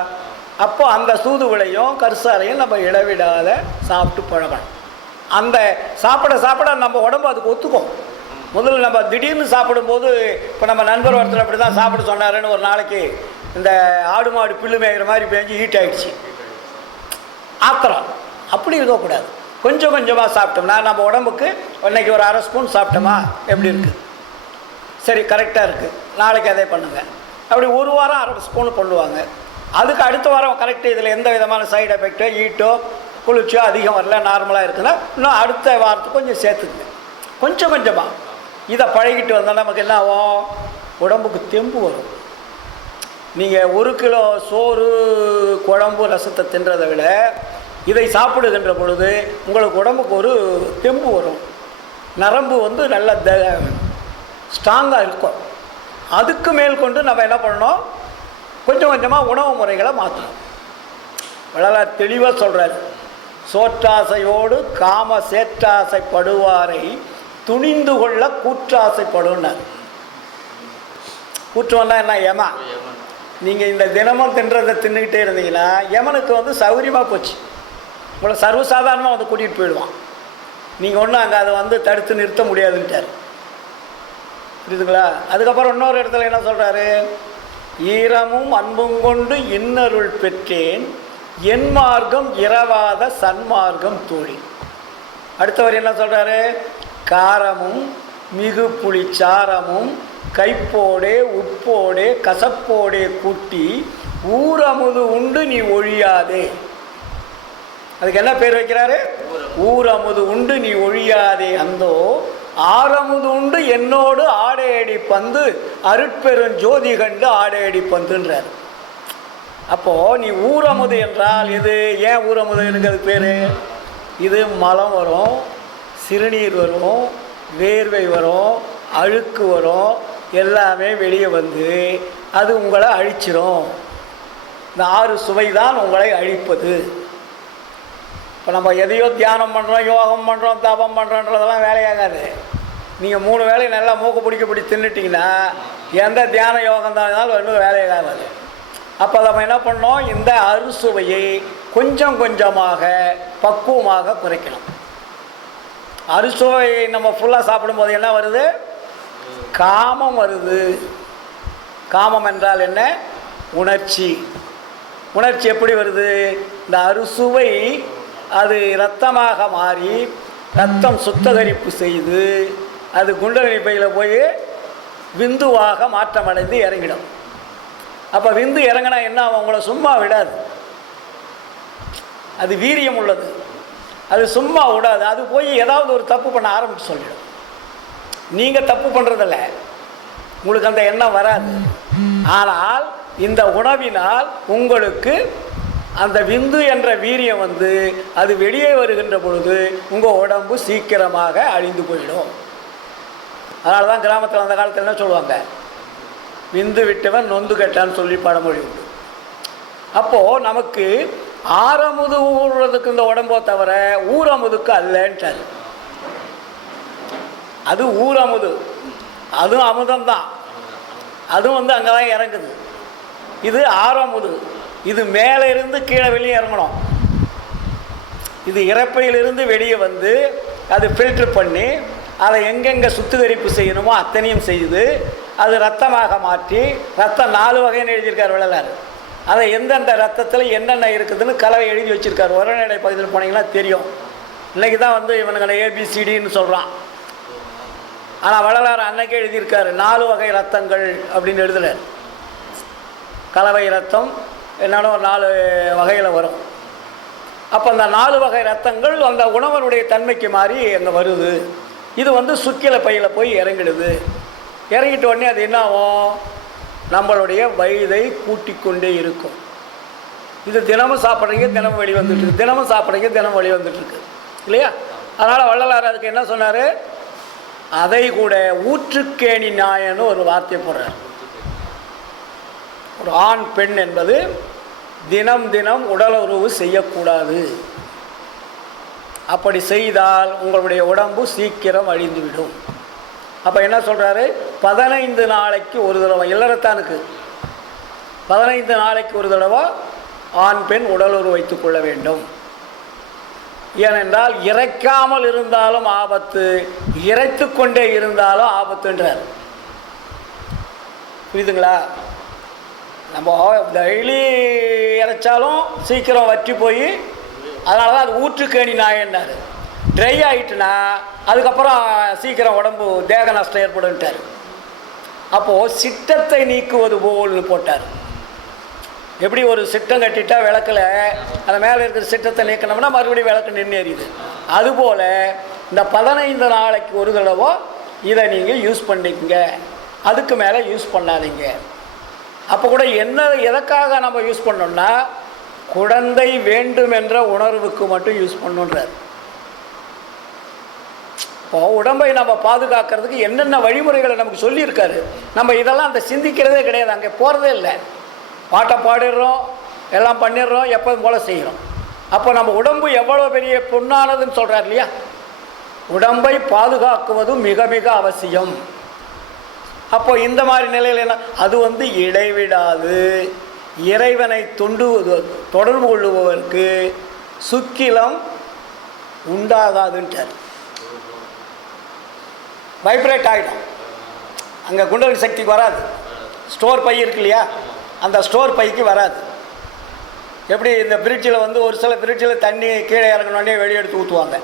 அப்போ அந்த தூதுவளையும் கருசாலையும் நம்ம இடைவிடாத சாப்பிட்டு பழகணும். அந்த சாப்பிட சாப்பிட நம்ம உடம்பு அதுக்கு ஒத்துக்கும். முதல்ல நம்ம திடீர்னு சாப்பிடும்போது, இப்போ நம்ம நண்பர் ஒருத்தர் அப்படி தான் சாப்பிட சொன்னாருன்னு ஒரு நாளைக்கு இந்த ஆடு மாடு பில்லு மேய்கிற மாதிரி பேஞ்சு ஹீட் ஆகிடுச்சு. ஆத்திரம். அப்படி இருக்கக்கூடாது. கொஞ்சம் கொஞ்சமாக சாப்பிட்டோம்னா நம்ம உடம்புக்கு இன்றைக்கி ஒரு 1/2 ஸ்பூன் சாப்பிட்டோமா எப்படி இருக்குது? சரி, கரெக்டாக இருக்குது, நாளைக்கு அதே பண்ணுங்கள். அப்படி ஒரு வாரம் 1/2 ஸ்பூன் பண்ணுவாங்க. அதுக்கு அடுத்த வாரம் கரெக்டு, இதில் எந்த விதமான சைடு எஃபெக்டோ ஹீட்டோ குளிர்ச்சியோ அதிகம் வரல, நார்மலாக இருக்குன்னா இன்னும் அடுத்த வாரத்துக்கு கொஞ்சம் சேர்த்துக்குங்க. கொஞ்சம் கொஞ்சமாக இதை பழகிட்டு வந்தால் நமக்கு என்ன ஆகும்? உடம்புக்கு தெம்பு வரும். நீங்கள் 1 கிலோ சோறு குழம்பு ரசத்தை தின்றதை விட இதை சாப்பிடுகின்ற பொழுது உங்களுக்கு உடம்புக்கு ஒரு தெம்பு வரும். நரம்பு வந்து நல்ல ஸ்ட்ராங்காக இருக்கும். அதுக்கு மேல் கொண்டு நம்ம என்ன பண்ணணும்? கொஞ்சம் கொஞ்சமாக உணவு முறைகளை மாற்றணும். வள்ளலார் தெளிவாக சொல்கிறார். சோற்றாசையோடு காம சேற்றாசைப்படுவாரை துணிந்து கொள்ள கூற்றாசைப்படுனார். கூற்றுவன்னா என்ன? யமா. நீங்கள் இந்த தினமும் தின்றதை தின்னுக்கிட்டே இருந்தீங்கன்னா யமனுக்கு வந்து சௌகரியமாக போச்சு. உங்களை சர்வசாதாரணமாக வந்து கூட்டிகிட்டு போயிடுவான். நீங்கள் ஒன்றும் அங்கே அதை வந்து தடுத்து நிறுத்த முடியாதுன்ட்டார். புரியுதுங்களா? அதுக்கப்புறம் இன்னொரு இடத்துல என்ன சொல்கிறாரு? ஈரமும் அன்பும் கொண்டு இன்னருள் பெற்றேன், என் மார்க்கம் இரவாத சன்மார்க்கம் தோழி. அடுத்தவர் என்ன சொல்கிறாரு? காரமும் மிகு புளிச்சாரமும் கைப்போடே உப்போடே கசப்போடே கூட்டி ஊரமுது உண்டு நீ ஒழியாதே. அதுக்கு என்ன பேர் வைக்கிறாரு? ஊரமுது உண்டு நீ ஒழியாதே அந்தோ ஆரமுது உண்டு என்னோடு ஆடையடி பந்து அருட்பெருஞ்சோதி கண்டு ஆடையடி பந்துன்றார். அப்போது நீ ஊரமுது என்றால் இது ஏன் ஊரமுதுங்கிறது பேர்? இது மலம் வரும், சிறுநீர் வரும், வேர்வை வரும், அழுக்கு வரும், எல்லாமே வெளியே வந்து அது உங்களை அழிச்சிரும். இந்த 6 சுவை தான் உங்களை அழிப்பது. இப்போ நம்ம எதையோ தியானம் பண்ணுறோம், யோகம் பண்ணுறோம், தபம் பண்ணுறோன்றதெல்லாம் வேலையாகாது. நீங்கள் 3 வேலையை நல்லா மூக்கு பிடி தின்னுட்டிங்கன்னா எந்த தியான யோகம் தான் இருந்தாலும் இன்னும் வேலையாகாது. அப்போ நம்ம என்ன பண்ணோம்? இந்த அறுசுவையை கொஞ்சம் கொஞ்சமாக பக்குவமாக குறைக்கணும். அறுசுவை நம்ம ஃபுல்லாக சாப்பிடும்போது என்ன வருது? காமம் வருது. காமம் என்றால் என்ன? உணர்ச்சி. உணர்ச்சி எப்படி வருது? இந்த அறுசுவை அது இரத்தமாக மாறி இரத்தம் சுத்தகரிப்பு செய்து அது குண்டலினி பையில் போய் விந்துவாக மாற்றமடைந்து இறங்கிடும். அப்போ விந்து இறங்கினா என்ன ஆகும்? உங்களை சும்மா விடாது. அது வீரியம் உள்ளது, அது சும்மா விடாது. அது போய் ஏதாவது ஒரு தப்பு பண்ண ஆரம்பிச்சு சொல்லிடும். நீங்கள் தப்பு பண்ணுறதில்ல, உங்களுக்கு அந்த எண்ணம் வராது. ஆனால் இந்த உணவினால் உங்களுக்கு அந்த விந்து என்ற வீரியம் வந்து அது வெளியே வருகின்ற பொழுது உங்கள் உடம்பு சீக்கிரமாக அழிந்து போயிடும். அதனால தான் கிராமத்தில் அந்த காலத்தில் என்ன சொல்லுவாங்க? விந்து விட்டவன் நொந்து கெட்டான்னு சொல்லி பழமொழி உண்டு. அப்போது நமக்கு ஆரமுது ஊறுறதுக்கு இந்த உடம்போ தவிர ஊரமுதுக்கு அல்லன்ட்டார். அது ஊரமுது, அதுவும் அமுதம்தான், அதுவும் வந்து அங்கே தான் இறங்குது. இது ஆரமுது, இது மேலே இருந்து கீழே வெளியே இறங்கணும். இது இறப்பையிலிருந்து வெளியே வந்து அது ஃபில்ட்ரு பண்ணி அதை எங்கெங்கே சுத்திகரிப்பு செய்யணுமோ அத்தனையும் செய்து அது ரத்தமாக மாற்றி, ரத்தம் 4 வகைன்னு எழுதியிருக்கார் வள்ளலார். அதை எந்தெந்த ரத்தத்தில் என்னென்ன இருக்குதுன்னு கலவை எழுதி வச்சுருக்கார். உரநடை பகுதியில் போனீங்கன்னா தெரியும். இன்றைக்கி தான் வந்து இவனுங்களை ஏபிசிடின்னு சொல்கிறான். ஆனால் வள்ளலார் அன்னைக்கே எழுதியிருக்காரு 4 வகை ரத்தங்கள் அப்படின்னு எழுதுறார். கலவை ரத்தம் என்னென்ன ஒரு 4 வகையில் வரும். அப்போ அந்த 4 வகை ரத்தங்கள் அந்த உணவனுடைய தன்மைக்கு மாறி அங்கே வருது. இது வந்து சுக்கில பையில் போய் இறங்கிடுது. இறங்கிட்ட உடனே அது என்ன ஆகும்? நம்மளுடைய வயதை கூட்டிக் கொண்டே இருக்கும். இது தினமும் சாப்பிட்றீங்க, தினமும் வெளியே வந்துட்டுருக்கு, தினமும் சாப்பிட்றீங்க, தினமும் வெளியே வந்துட்டுருக்கு இல்லையா? அதனால் வள்ளலார் அதுக்கு என்ன சொன்னார்? அதை கூட ஊற்றுக்கேணி நாயன்னு ஒரு வார்த்தை போடுறார். ஒரு ஆண் பெண் என்பது தினம் தினம் உடலுறவு செய்யக்கூடாது. அப்படி செய்தால் உங்களுடைய உடம்பு சீக்கிரம் அழிந்துவிடும். அப்போ என்ன சொல்கிறாரு? 15 நாளைக்கு ஒரு தடவை, இல்லறத்தானுக்கு 15 நாளைக்கு ஒரு தடவை ஆண் பெண் உடலுறவு வைத்து கொள்ள வேண்டும். ஏனென்றால் இறைக்காமல் இருந்தாலும் ஆபத்து, இறைத்து கொண்டே இருந்தாலும் ஆபத்துன்றார். புரியுதுங்களா? நம்ம டெய்லி இறைச்சாலும் சீக்கிரம் வற்றி போய், அதனால தான் அது ஊற்றுக்கேணி நாயன்னார். ட்ரை ஆகிட்டுனா அதுக்கப்புறம் சீக்கிரம் உடம்பு தேக நஷ்டம் ஏற்படுன்ட்டார். அப்போது சிட்டத்தை நீக்குவது போல்னு போட்டார். எப்படி ஒரு சிட்டம் கட்டிட்டா விளக்கில் அந்த மேலே இருக்கிற சிட்டத்தை நீக்கணும்னா மறுபடியும் விளக்கு நின்று எரியுது. அதுபோல் இந்த 15 நாளைக்கு ஒரு தடவை இதை நீங்கள் யூஸ் பண்ணிக்கங்க, அதுக்கு மேலே யூஸ் பண்ணாதீங்க. அப்போ கூட என்ன எதற்காக நம்ம யூஸ் பண்ணோம்னா குழந்தை வேண்டும் என்ற உணர்வுக்கு மட்டும் யூஸ் பண்ணுன்றார். இப்போ உடம்பை நம்ம பாதுகாக்கிறதுக்கு என்னென்ன வழிமுறைகளை நமக்கு சொல்லியிருக்காரு. நம்ம இதெல்லாம் அந்த சிந்திக்கிறதே கிடையாது, அங்கே போகிறதே இல்லை. பாட்டை பாடிடுறோம், எல்லாம் பண்ணிடுறோம், எப்போதும் போல் செய்கிறோம். அப்போ நம்ம உடம்பு எவ்வளோ பெரிய பொன்னானதுன்னு சொல்கிறார் இல்லையா? உடம்பை பாதுகாக்குவது மிக மிக அவசியம். அப்போ இந்த மாதிரி நிலையில் என்ன, அது வந்து இடைவிடாது இறைவனை தொடர்பு கொள்ளுபவருக்கு சுக்கிலம் உண்டாகாதுன்ட்டார். வைப்ரேட் ஆகிடும், அங்கே குண்டலினி சக்திக்கு வராது. ஸ்டோர் பை இருக்கு இல்லையா, அந்த ஸ்டோர் பைக்கு வராது. எப்படி இந்த பிரிட்ஜில் வந்து ஒரு சில பிரிட்ஜில் தண்ணி கீழே இறங்கினோடனே வெளியே எடுத்து ஊற்றுவாங்க.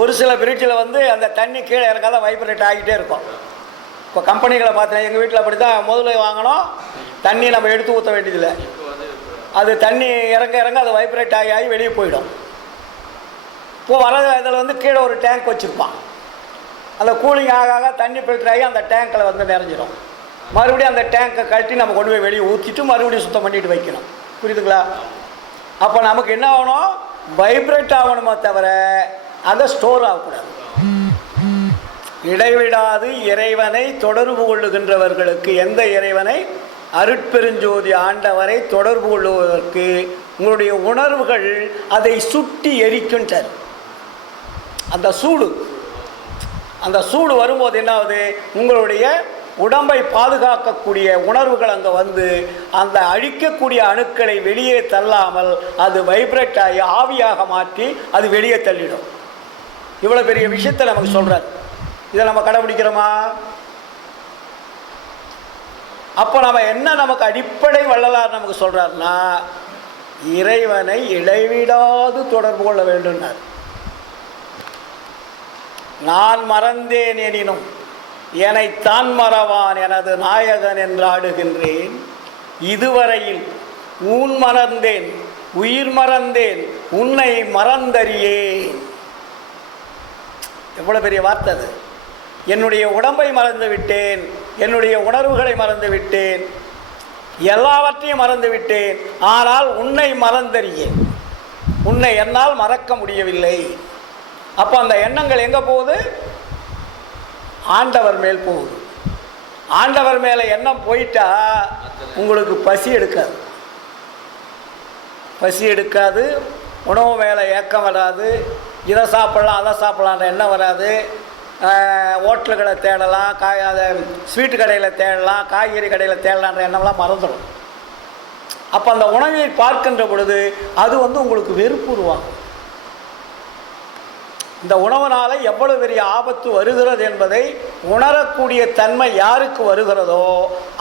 ஒரு சில பிரிட்ஜில் வந்து அந்த தண்ணி கீழே இறங்காத வைப்ரேட் ஆகிட்டே இருக்கும். இப்போ கம்பெனிகளை பார்த்தேன், எங்கள் வீட்டில் அப்படி தான். முதல்ல வாங்கினோம், தண்ணி நம்ம எடுத்து ஊற்ற வேண்டியதில்லை, அது தண்ணி இறங்க இறங்க அது வைப்ரேட் ஆகி ஆகி வெளியே போயிடும். இப்போது வர இதில் வந்து கீழே ஒரு டேங்க் வச்சுருப்பான். அந்த கூலிங் ஆக தண்ணி ஃபில்டர் ஆகி அந்த டேங்கில் வந்து நிறைஞ்சிடும். மறுபடியும் அந்த டேங்கை கழட்டி நம்ம கொண்டு போய் வெளியே ஊற்றிட்டு மறுபடியும் சுத்தம் பண்ணிட்டு வைக்கணும். புரியுதுங்களா? அப்போ நமக்கு என்ன ஆகணும், வைப்ரேட் ஆகணுமே தவிர அதை ஸ்டோர் ஆகக்கூடாது. இடைவிடாது இறைவனை தொடர்பு கொள்ளுகின்றவர்களுக்கு, எந்த இறைவனை, அருட்பெருஞ்சோதி ஆண்டவரை தொடர்பு கொள்ளுவதற்கு உங்களுடைய உணர்வுகள் அதை சுட்டி எரிக்கின்றார். அந்த சூடு வரும்போது என்ன ஆகுது, உங்களுடைய உடம்பை பாதுகாக்கக்கூடிய உணர்வுகள் அங்கே வந்து அந்த அழிக்கக்கூடிய அணுக்களை வெளியே தள்ளாமல் அது வைப்ரேட் ஆகி ஆவியாக மாற்றி அது வெளியே தள்ளிடும். இவ்வளோ பெரிய விஷயத்தை நமக்கு சொல்கிறார். இதை நம்ம கடைபிடிக்கிறோமா? அப்போ நம்ம என்ன, நமக்கு அடிப்படை வள்ளலார் நமக்கு சொல்கிறார்னா, இறைவனை இடைவிடாது தொடர்பு கொள்ள வேண்டும்னார். நான் மறந்தேன் எனினும் என்னை தான் மறவான் எனது நாயகன் என்றாடுகின்றேன். இதுவரையில் ஊன் மறந்தேன், உயிர் மறந்தேன், உன்னை மறந்தறியேன். எவ்வளோ பெரிய வார்த்தை அது! என்னுடைய உடம்பை மறந்து விட்டேன், என்னுடைய உணர்வுகளை மறந்து விட்டேன், எல்லாவற்றையும் மறந்து விட்டேன், ஆனால் உன்னை மறந்தறியேன். உன்னை என்னால் மறக்க முடியவில்லை. அப்போ அந்த எண்ணங்கள் எங்கே போகுது? ஆண்டவர் மேல் போகுது. ஆண்டவர் மேலே எண்ணம் போயிட்டா உங்களுக்கு பசி எடுக்காது, உணவு மேலே ஏக்கம் வராது, இதை சாப்பிட்லாம் அதை சாப்பிட்லான்ற எண்ணம் வராது. ஹோட்டல்களை தேடலாம், அதை ஸ்வீட்டு கடையில் தேடலாம், காய்கறி கடையில் தேடலான்ற எண்ணம்லாம் மறந்துடும். அப்போ அந்த உணவை பார்க்கின்ற பொழுது அது வந்து உங்களுக்கு வெறுப்பு உருவாகும். இந்த உணவனால் எவ்வளவு பெரிய ஆபத்து வருகிறது என்பதை உணரக்கூடிய தன்மை யாருக்கு வருகிறதோ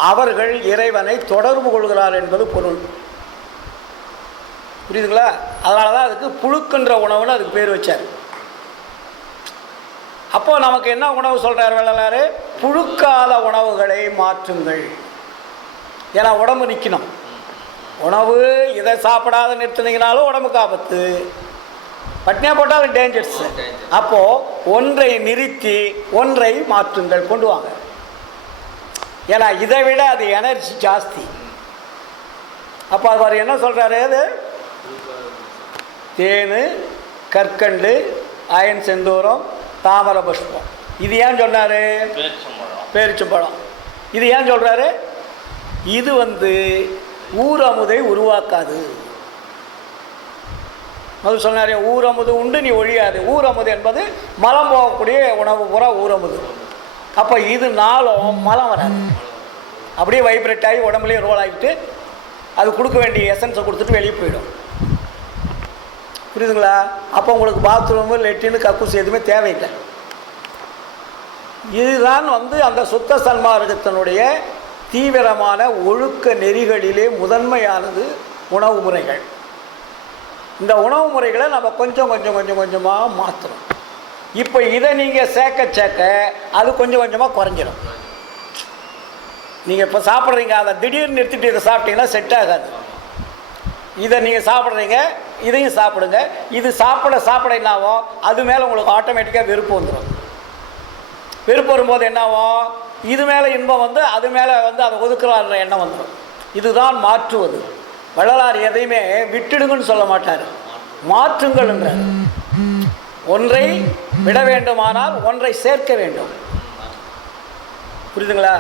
அவர்கள் இறைவனை தொடர்பு கொள்கிறார் என்பது பொருள். புரியுதுங்களா? அதனால தான் அதுக்கு புழுக்கின்ற உணவுன்னு அதுக்கு பேர் வச்சார். அப்போ நமக்கு என்ன உணவு சொல்கிறார் வள்ளலார்? புழுக்காத உணவுகளை மாற்றுங்கள். ஏன்னா உடம்பு நிற்கணும். உணவு இதை சாப்பிடாத நிறுத்தினீங்கனாலும் உடம்புக்கு ஆபத்து, பட்னியாக போட்டாலும் டேஞ்சர்ஸ். அப்போது ஒன்றை நிறுத்தி ஒன்றை மாற்றுங்கள், கொண்டு வாங்க. ஏன்னா இதை விட அது எனர்ஜி ஜாஸ்தி. அப்போ அவர் என்ன சொல்கிறாரு? அது தேன், கற்கண்டு, அயன் செந்தூரம், தாமர புஷ்பம். இது ஏன் சொன்னார்? பேரிச்சம்பழம். இது ஏன் சொல்கிறாரு? இது வந்து ஊரமுதை உருவாக்காது. அது சொன்னார், ஊரமுது உண்டு நீ ஒழியாது. ஊரமுது என்பது மலம் போகக்கூடிய உணவு பூரா ஊரமுது. அப்போ இது நாளும் மலம் வராது, அப்படியே வைப்ரேட் ஆகி உடம்புலேயே ரோல் ஆகிட்டு அது கொடுக்க வேண்டிய எசன்ஸை கொடுத்துட்டு வெளியே போயிடும். புரியுதுங்களா? அப்போ உங்களுக்கு பாத்ரூமு, லெட்டின்னு, கக்கூஸ் எதுவுமே தேவையில்லை. இதுதான் வந்து அந்த சுத்த சன்மார்க்கத்தினுடைய தீவிரமான ஒழுக்க நெறிகளிலே முதன்மையானது உணவு முறைகள். இந்த உணவு முறைகளை நம்ம கொஞ்சம் கொஞ்சமாக மாற்றணும். இப்போ இதை நீங்கள் சேர்க்க அது கொஞ்சம் கொஞ்சமாக குறைஞ்சிடும். நீங்கள் இப்போ சாப்பிட்றீங்க, அதை திடீர்னு நிறுத்திட்டு இதை சாப்பிட்டீங்கன்னா செட் ஆகாது. இதை நீங்கள் சாப்பிட்றீங்க, இதையும் சாப்பிடுங்க. இது சாப்பிட என்னாகும், அது மேலே உங்களுக்கு ஆட்டோமேட்டிக்காக வெறுப்பு வந்துடும். வெறுப்பு வரும்போது என்னாகும், இது மேலே இன்பம் வந்து அது மேலே வந்து அதை ஒதுக்குறான்ற எண்ணம் வந்துடும். இதுதான் மாற்றுவது. வள்ளலார் எதையுமே விட்டுடுங்கன்னு சொல்ல மாட்டார், மாற்றுங்கள்ன்றார். ஒன்றை விட வேண்டுமானால் ஒன்றை சேர்க்க வேண்டும். புரியுதுங்களா?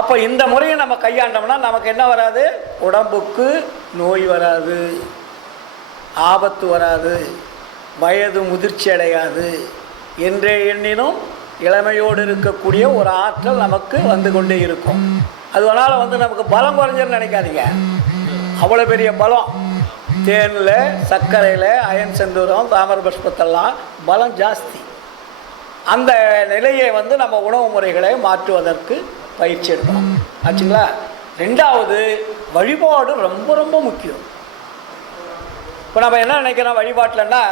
அப்போ இந்த முறையை நம்ம கையாண்டோம்னா நமக்கு என்ன வராது? உடம்புக்கு நோய் வராது, ஆபத்து வராது, வயது முதிர்ச்சி அடையாது. என்றே எண்ணினும் இளமையோடு இருக்கக்கூடிய ஒரு ஆற்றல் நமக்கு வந்து கொண்டே இருக்கும். அதனால் வந்து நமக்கு பலம் குறைஞ்சிருன்னு நினைக்காதீங்க. அவ்வளோ பெரிய பலம். தேனில், சர்க்கரையில், அயன் செந்தூரம், தாமர புஷ்பத்தெல்லாம் பலம் ஜாஸ்தி. அந்த நிலையை வந்து நம்ம உணவு முறைகளை மாற்றுவதற்கு பயிற்சி எடுக்கணும். ஆச்சுங்களா? ரெண்டாவது, வழிபாடு ரொம்ப ரொம்ப முக்கியம். இப்போ நம்ம என்ன நினைக்கிறோம் வழிபாட்டில்னா,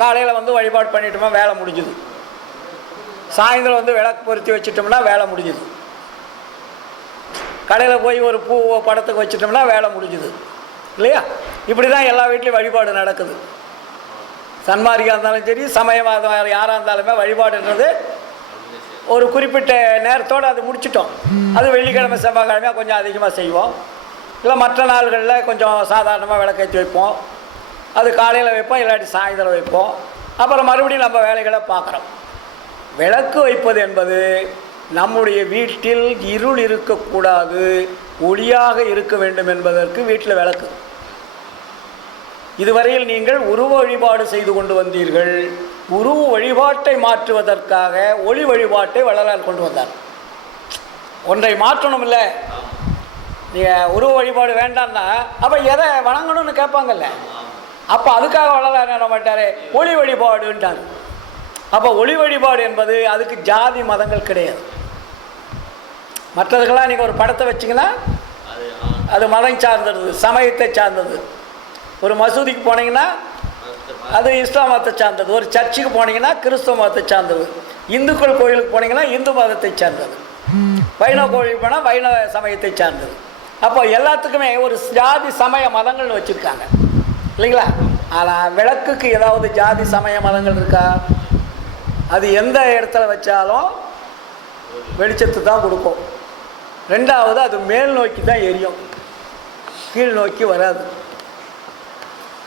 காலையில் வந்து வழிபாடு பண்ணிட்டோம்னா வேலை முடிஞ்சுது, சாயந்தரம் வந்து விளக்கு பொருத்தி வச்சுட்டோம்னா வேலை முடிஞ்சுது, கடையில் போய் ஒரு பூ படத்துக்கு வச்சுட்டோம்னா வேலை முடிஞ்சுது இல்லையா? இப்படி தான் எல்லா வீட்லேயும் வழிபாடு நடக்குது. சன்மார்க்கியாக இருந்தாலும் சரி, சமயவாதம் யாராக இருந்தாலுமே வழிபாடுன்றது ஒரு குறிப்பிட்ட நேரத்தோடு அது முடிச்சிட்டோம். அது வெள்ளிக்கிழமை செவ்வாய்க்கிழமையாக கொஞ்சம் அதிகமாக செய்வோம். இல்லை மற்ற நாள்களில் கொஞ்சம் சாதாரணமாக விளக்கேற்றி வைப்போம். அது காலையில் வைப்போம், இல்லாட்டி சாயந்தரம் வைப்போம். அப்புறம் மறுபடியும் நம்ம வேலைகளை பார்க்குறோம். விளக்கு வைப்பது என்பது நம்முடைய வீட்டில் இருள் இருக்கக்கூடாது, ஒளியாக இருக்க வேண்டும் என்பதற்கு வீட்டில் விளக்கு. இதுவரையில் நீங்கள் உருவ வழிபாடு செய்து கொண்டு வந்தீர்கள். உருவ வழிபாட்டை மாற்றுவதற்காக ஒளி வழிபாட்டை வள்ளலார் கொண்டு வந்தார். ஒன்றை மாற்றணும் இல்லை, நீங்கள் உருவ வழிபாடு வேண்டாம்னா அப்போ எதை வணங்கணும்னு கேட்பாங்கல்ல. அப்போ அதுக்காக வள்ளலார் என்ன மாட்டார், ஒளி வழிபாடுன்றார். அப்போ ஒளி வழிபாடு என்பது அதுக்கு ஜாதி மதங்கள் கிடையாது. மற்றதுக்கெல்லாம் நீங்கள் ஒரு படத்தை வச்சிங்கன்னா அது மதம் சார்ந்தது, சமயத்தை சார்ந்தது. ஒரு மசூதிக்கு போனீங்கன்னா அது இஸ்லாம் மதத்தை சார்ந்தது. ஒரு சர்ச்சுக்கு போனீங்கன்னா கிறிஸ்துவ மதத்தை சார்ந்தது. இந்துக்கள் கோயிலுக்கு போனீங்கன்னா இந்து மதத்தை சார்ந்தது. வைணவ கோயிலுக்கு போனால் வைணவ சமயத்தை சார்ந்தது. அப்போ எல்லாத்துக்குமே ஒரு ஜாதி சமய மதங்கள்னு வச்சுருக்காங்க இல்லைங்களா? ஆனால் விளக்குக்கு ஏதாவது ஜாதி சமய மதங்கள் இருக்கா? அது எந்த இடத்துல வச்சாலும் வெளிச்சத்தை தான் கொடுக்கும். ரெண்டாவது, அது மேல் நோக்கி தான் எரியும், கீழ் நோக்கி வராது.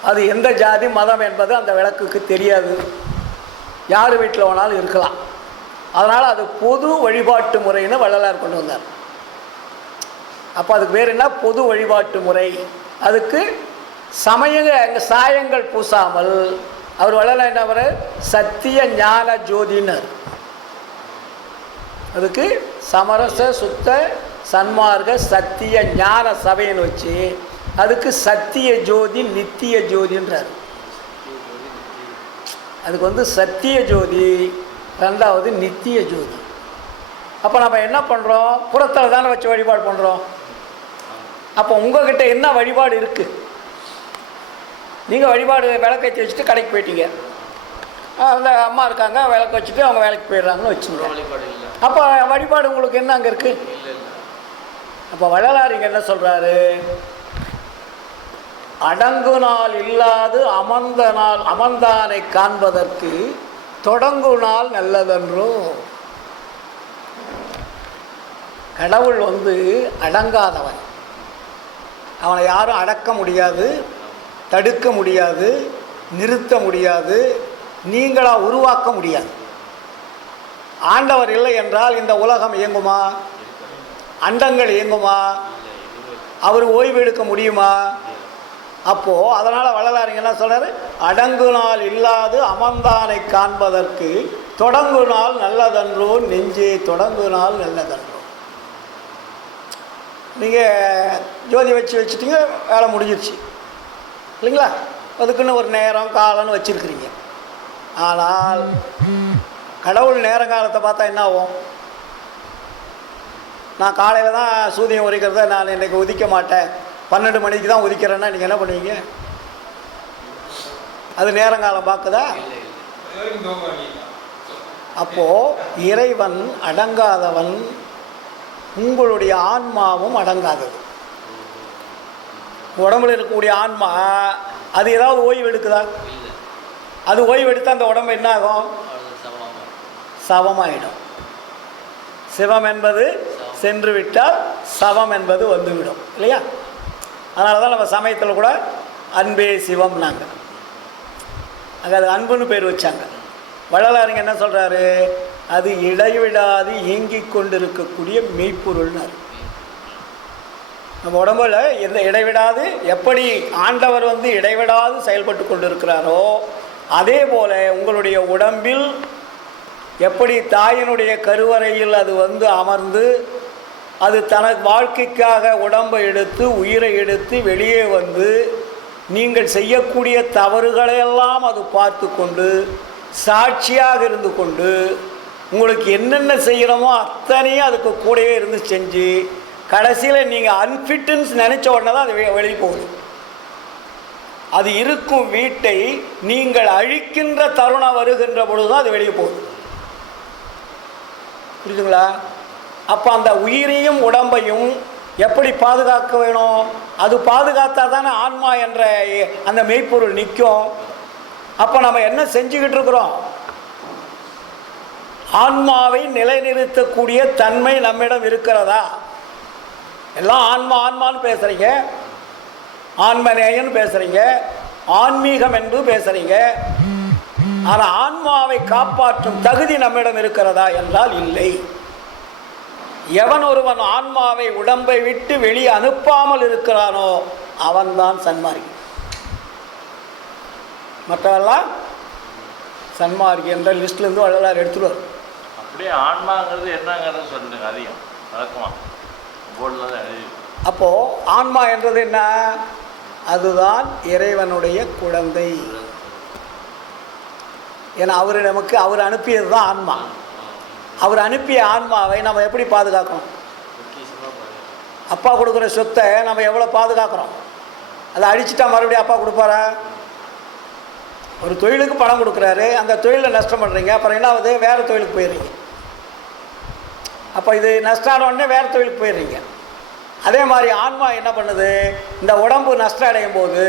அது எந்த ஜாதி மதம் என்பது அந்த விளக்குக்கு தெரியாது. யார் வீட்டில் வேணாலும் இருக்கலாம். அதனால் அது பொது வழிபாட்டு முறைன்னு வள்ளலார் கொண்டு வந்தார். அப்போ அதுக்கு பேர் என்ன? பொது வழிபாட்டு முறை. அதுக்கு சாயங்கள் பூசாமல் அவர் வள்ளலார் என்ன பண்ண, சத்திய ஞான ஜோதினர். அதுக்கு சமரச சுத்த சன்மார்க்க சத்திய ஞான சபைன்னு வச்சு அதுக்கு சத்திய ஜோதி நித்திய ஜோதின்றார். அதுக்கு சத்திய ஜோதி, ரெண்டாவது நித்திய ஜோதி. அப்போ நம்ம என்ன பண்ணுறோம்? புறத்தில் தானே வச்சு வழிபாடு பண்ணுறோம். அப்போ உங்கள்கிட்ட என்ன வழிபாடு இருக்குது? நீங்கள் வழிபாடு விளக்கேற்றி வச்சுட்டு கடைக்கு போயிட்டீங்க, அந்த அம்மா இருக்காங்க விளக்கு வச்சுட்டு அவங்க வேலைக்கு போயிடுறாங்கன்னு வச்சுங்க. அப்போ வழிபாடு உங்களுக்கு என்ன அங்கே இருக்குது? அப்போ வள்ளலார் இங்கே என்ன சொல்கிறாரு? அடங்கு நாள் இல்லாது அமர்ந்தானை காண்பதற்கு தொடங்கு நாள் நல்லதன்றோ. கடவுள் அடங்காதவன். அவனை யாரும் அடக்க முடியாது, தடுக்க முடியாது, நிறுத்த முடியாது, நீங்களாக உருவாக்க முடியாது. ஆண்டவர் இல்லை என்றால் இந்த உலகம் இயங்குமா? அண்டங்கள் இயங்குமா? அவர் ஓய்வு எடுக்க முடியுமா? அப்போது அதனால் வள்ளலார் என்ன சொல்கிறார்? அடங்கு நாள் இல்லாது அமர்ந்தானை காண்பதற்கு தொடங்கு நாள் நல்லதன்றோ நெஞ்சே, தொடங்கு நாள் நல்லதன்றோ. நீங்கள் ஜோதி வச்சுட்டீங்க, வேலை முடிஞ்சிருச்சு இல்லைங்களா? அதுக்குன்னு ஒரு நேரம் காலம்னு வச்சுருக்கிறீங்க. ஆனால் கடவுள் நேரங்காலத்தை பார்த்தா என்ன ஆகும்? நான் காலையில் தான் சூரியன் உதிக்கிறத நான் இன்றைக்கி உதிக்க மாட்டேன், 12 மணிக்கு தான் உதிக்கிறேன்னா நீங்கள் என்ன பண்ணுவீங்க? அது நேரங்காலம் பார்க்குதா? அப்போது இறைவன் அடங்காதவன், உங்களுடைய ஆன்மாவும் அடங்காதது. உடம்புல இருக்கக்கூடிய ஆன்மா அது ஏதாவது ஓய்வு எடுக்குதா? அது ஓய்வு எடுத்தால் அந்த உடம்பு என்ன ஆகும்? சவமாயிடும். சிவம் என்பது சென்று விட்டால் சவம் என்பது வந்துவிடும் இல்லையா? அதனால தான் நம்ம சமயத்தில் கூட அன்பே சிவம்னாங்க. அங்கே அது அன்புன்னு பேர் வச்சாங்க. வள்ளலாருங்க என்ன சொல்கிறாரு? அது இடைவிடாது இயங்கிக் கொண்டிருக்கக்கூடிய மெய்ப்பொருள்னார். நம்ம உடம்புல எந்த இடைவிடாது, எப்படி ஆண்டவர் இடைவிடாது செயல்பட்டு கொண்டிருக்கிறாரோ அதே போல் உங்களுடைய உடம்பில் எப்படி தாயினுடைய கருவறையில் அது அமர்ந்து அது தனது வாழ்க்கைக்காக உடம்பை எடுத்து உயிரை எடுத்து வெளியே நீங்கள் செய்யக்கூடிய தவறுகளையெல்லாம் அது பார்த்து கொண்டு சாட்சியாக இருந்து கொண்டு உங்களுக்கு என்னென்ன செய்யணுமோ அத்தனையும் அதுக்கு கூடவே இருந்து செஞ்சு கடைசியில் நீங்கள் அன்ஃபிட்டுன்னு நினச்ச உடனே தான் அது வெளியே போகுது. அது இருக்கும் வீட்டை நீங்கள் அழிக்கின்ற தருணம் வருகின்ற பொழுது தான் அது வெளியே போகுது. புரியுதுங்களா? அப்போ அந்த உயிரையும் உடம்பையும் எப்படி பாதுகாக்க வேணும்? அது பாதுகாத்தா தானே ஆன்மா என்ற அந்த மெய்ப்பொருள் நிற்கும். அப்போ நம்ம என்ன செஞ்சுக்கிட்டு இருக்கிறோம்? ஆன்மாவை நிலைநிறுத்தக்கூடிய தன்மை நம்மிடம் இருக்கிறதா? எல்லாம் ஆன்மா ஆன்மான்னு பேசுகிறீங்க, ஆன்மநேயன்னு பேசுகிறீங்க, ஆன்மீகம் என்று பேசுகிறீங்க. ஆனால் ஆன்மாவை காப்பாற்றும் தகுதி நம்மிடம் இருக்கிறதா என்றால் இல்லை. எவன் ஒருவன் ஆன்மாவை உடம்பை விட்டு வெளியே அனுப்பாமல் இருக்கிறானோ அவன்தான் சன்மார்க்கி. மற்றவெல்லாம் சன்மார்க்கி என்ற லிஸ்ட்லேருந்து வள்ளலார் எடுத்துடுவார். அப்படியே ஆன்மாங்கிறது என்னங்கிறது சொல்லுங்க, அதிகம் வழக்கமா போர்டில் தான் எழுதி. அப்போது ஆன்மா என்றது என்ன? அதுதான் இறைவனுடைய குழந்தை. ஏன்னா அவர் அனுப்பியது தான் ஆன்மா. அவர் அனுப்பிய ஆன்மாவை நம்ம எப்படி பாதுகாக்கணும்? அப்பா கொடுக்குற சொத்தை நம்ம எவ்வளோ பாதுகாக்கிறோம்? அதை அடிச்சுட்டா மறுபடியும் அப்பா கொடுப்பாரா? ஒரு தொழிலுக்கு பணம் கொடுக்குறாரு, அந்த தொழிலில் நஷ்டம் பண்ணுறீங்க, அப்புறம் என்ன ஆகுது? வேறு தொழிலுக்கு போயிடுறீங்க. அப்போ இது நஷ்டம் உடனே வேறு தொழிலுக்கு போயிடுறீங்க. அதே மாதிரி ஆன்மா என்ன பண்ணுது? இந்த உடம்பு நஷ்டம் அடையும் போது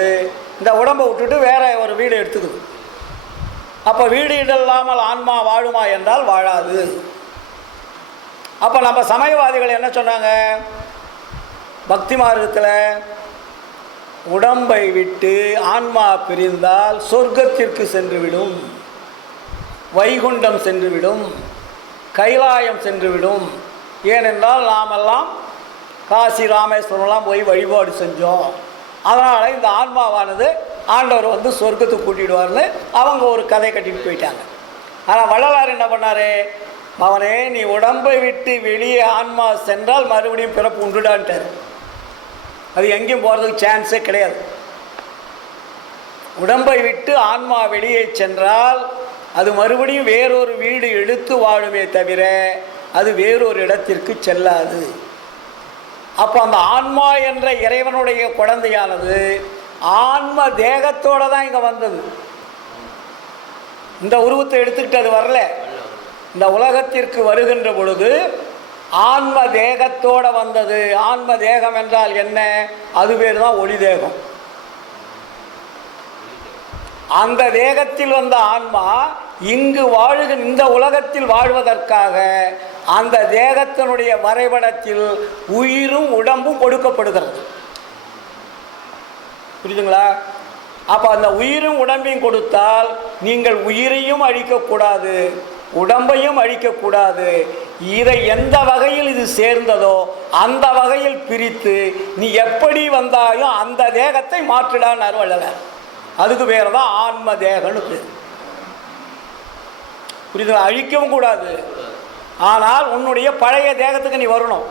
இந்த உடம்பை விட்டுட்டு வேற ஒரு வீடு எடுத்துக்குது. அப்போ வீடு இல்லாமல் ஆன்மா வாழுமா என்றால் வாழாது. அப்போ நம்ம சமயவாதிகள் என்ன சொன்னாங்க? பக்தி மார்க்கத்தில் உடம்பை விட்டு ஆன்மா பிரிந்தால் சொர்க்கத்திற்கு சென்றுவிடும், வைகுண்டம் சென்றுவிடும், கைலாயம் சென்றுவிடும். ஏனென்றால் நாமெல்லாம் காசி ராமேஸ்வரம்லாம் போய் வழிபாடு செஞ்சோம், அதனால் இந்த ஆன்மாவானது ஆண்டவர் வந்து சொர்க்கத்துக்கு கூட்டிடுவார்னு அவங்க ஒரு கதை கட்டிட்டு போயிட்டாங்க. ஆனால் வள்ளலார் என்ன பண்ணார்? அவனே, நீ உடம்பை விட்டு வெளியே ஆன்மா சென்றால் மறுபடியும் பிறப்பு உண்டுடான்ட்டார். அது எங்கேயும் போகிறதுக்கு சான்ஸே கிடையாது. உடம்பை விட்டு ஆன்மா வெளியே சென்றால் அது மறுபடியும் வேறொரு வீடு எடுத்து வாழுமே தவிர அது வேறொரு இடத்திற்கு செல்லாது. அப்போ அந்த ஆன்மா என்ற இறைவனுடைய குழந்தையானது ஆன்ம தேகத்தோடு தான் இங்கே வந்தது. இந்த உருவத்தை எடுத்துக்கிட்டு அது வரல. இந்த உலகத்திற்கு வருகின்ற பொழுது ஆன்ம தேகத்தோடு வந்தது. ஆன்ம தேகம் என்றால் என்ன? அது பேர் தான் ஒளி தேகம். அந்த தேகத்தில் வந்த ஆன்மா இங்கு இந்த உலகத்தில் வாழ்வதற்காக அந்த தேகத்தினுடைய வரைபடத்தில் உயிரும் உடம்பும் கொடுக்கப்படுகிறது. புரியுதுங்களா? அப்போ அந்த உயிரும் உடம்பையும் கொடுத்தால் நீங்கள் உயிரையும் அழிக்கக்கூடாது, உடம்பையும் அழிக்கக்கூடாது. இதை எந்த வகையில் இது சேர்ந்ததோ அந்த வகையில் பிரித்து நீ எப்படி வந்தாலும் அந்த தேகத்தை மாற்றிடான்னு வள்ளலார். அதுக்கு பேர் தான் ஆன்ம தேகன்னு பேர். புரியுது? அழிக்கவும் கூடாது, ஆனால் உன்னுடைய பழைய தேகத்துக்கு நீ வரணும்.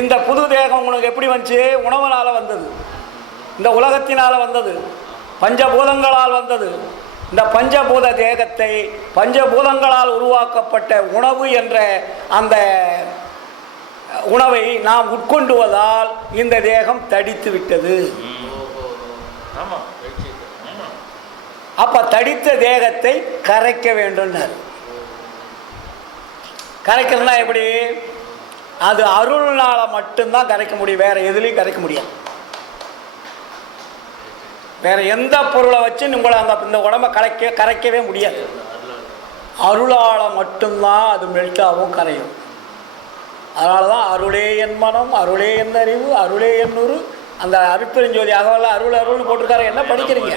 இந்த புது தேகம் உனக்கு எப்படி வந்துச்சு? உணவுனால் வந்தது, இந்த உலகத்தினால் வந்தது, பஞ்சபூதங்களால் வந்தது. இந்த பஞ்சபூத தேகத்தை பஞ்சபூதங்களால் உருவாக்கப்பட்ட உணவு என்ற அந்த உணவை நாம் உட்கொண்டுவதால் இந்த தேகம் தடித்து விட்டது. அப்ப தடித்த தேகத்தை கரைக்க வேண்டும். கரைக்கிறதுனா எப்படி? அது அருள்னால மட்டும்தான் கரைக்க முடியும், வேற எதுலையும் கரைக்க முடியாது. வேற எந்த பொருளை வச்சு உங்களை இந்த உடம்பை கரைக்கவே முடியாது. அருளால மட்டும்தான் அது மெல்ட்டாகவும் கரையும். அதனால தான் அருளே என் மனம், அருளே என் அறிவு, அருளே என் உரு. அந்த அருட்பெருஞ்சோதி அகவல்ல அருள் அருள்னு போட்டிருக்காரு. என்ன படிக்கிறீங்க?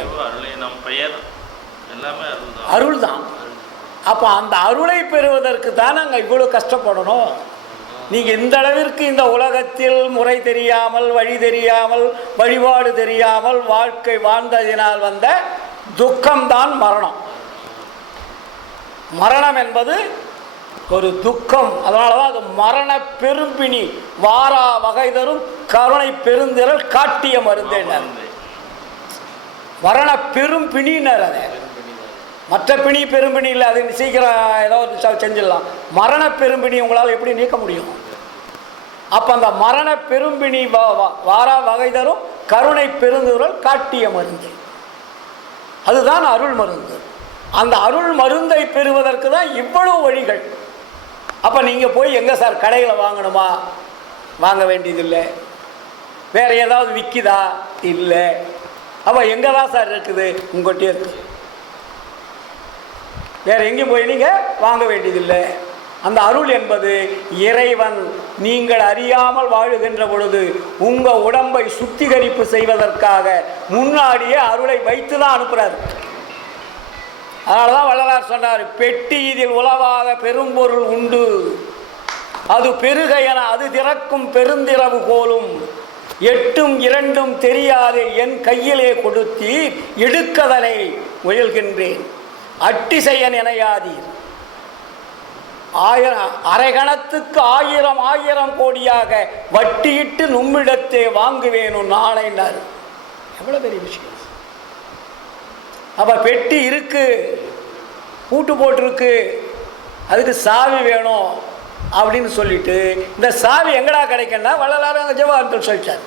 அருள் தான். அப்போ அந்த அருளை பெறுவதற்கு தான் நாங்கள் இவ்வளோ கஷ்டப்படணும். நீங்கள் இந்த அளவிற்கு இந்த உலகத்தில் முறை தெரியாமல், வழி தெரியாமல், வழிபாடு தெரியாமல் வாழ்க்கை வாழ்ந்ததினால் வந்த துக்கம்தான் மரணம். மரணம் என்பது ஒரு துக்கம். அதனால தான் அது மரண பெரும்பிணி வாரா வகை தரும் கருணை பெருந்திரல் காட்டிய மருந்தே. மரண பெரும்பிணின்னர். அதை மற்ற பிணி பெரும்பிணி இல்லை, அது சீக்கிரம் ஏதோ செஞ்சிடலாம். மரண பெரும்பிணி உங்களால் எப்படி நீக்க முடியும்? அப்போ அந்த மரண பெரும்பிணி வாரா வகை தரும் கருணை பெருந்துரல் காட்டிய மருந்து, அதுதான் அருள் மருந்து. அந்த அருள் மருந்தை பெறுவதற்கு தான் இவ்வளவு வழிகள். அப்போ நீங்கள் போய் எங்கே சார் கடையில் வாங்கணுமா? வாங்க வேண்டியதில்லை. வேறு ஏதாவது விற்கிதா? இல்லை. அப்போ எங்கே தான் சார் இருக்குது? உங்கள்கிட்டே இருக்குது. வேறு எங்கேயும் போய் நீங்கள் வாங்க வேண்டியதில்லை. அந்த அருள் என்பது இறைவன் நீங்கள் அறியாமல் வாழுகின்ற பொழுது உங்கள் உடம்பை சுத்திகரிப்பு செய்வதற்காக முன்னாடியே அருளை வைத்து தான் அனுப்புகிறார். அதனால தான் வள்ளலார் சொன்னார், பெட்டி இதில் உலவாத பெரும்பொருள் உண்டு, அது பெருக என அது திறக்கும் பெருந்திரவு போலும், எட்டும் இரண்டும் தெரியாது என் கையிலே கொடுத்தி எடுக்கதனை முயல்கின்றேன், அட்டிசையன் எனையாதீர், அரைகணத்துக்கு 1000 கோடியாக வட்டியிட்டு நும்மிடத்தே வாங்குவேணும் நாளைன்னாரு. எவ்வளோ பெரிய விஷயம். அப்போ பெட்டி இருக்கு, பூட்டு போட்டிருக்கு, அதுக்கு சாவி வேணும் அப்படின்னு சொல்லிட்டு இந்த சாவி எங்கடா கிடைக்குன்னா வள்ளலார் அங்கே ஜீவகாருண்யத்தில் சொல்லிட்டார்.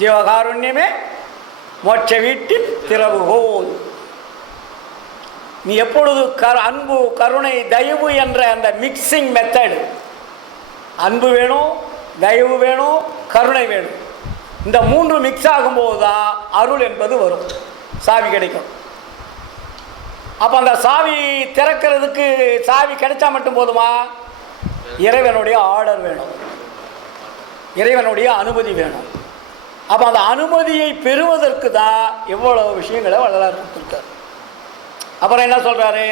ஜீவகாருண்யமே மோட்ச வீட்டில் திறவுகோல். நீ எப்பொழுது அன்பு கருணை தயவு என்ற அந்த மிக்சிங் மெத்தடு, அன்பு வேணும், தயவு வேணும், கருணை வேணும், இந்த 3 மிக்ஸ் ஆகும்போது தான் அருள் என்பது வரும், சாவி கிடைக்கும். அப்போ அந்த சாவி திறக்கிறதுக்கு சாவி கிடைச்சா மட்டும் போதுமா? இறைவனுடைய ஆர்டர் வேணும், இறைவனுடைய அனுமதி வேணும். அப்போ அந்த அனுமதியை பெறுவதற்கு தான் எவ்வளோ விஷயங்களை வள்ளலார் கொடுத்துருக்கார். அப்புறம் என்ன சொல்றாரு?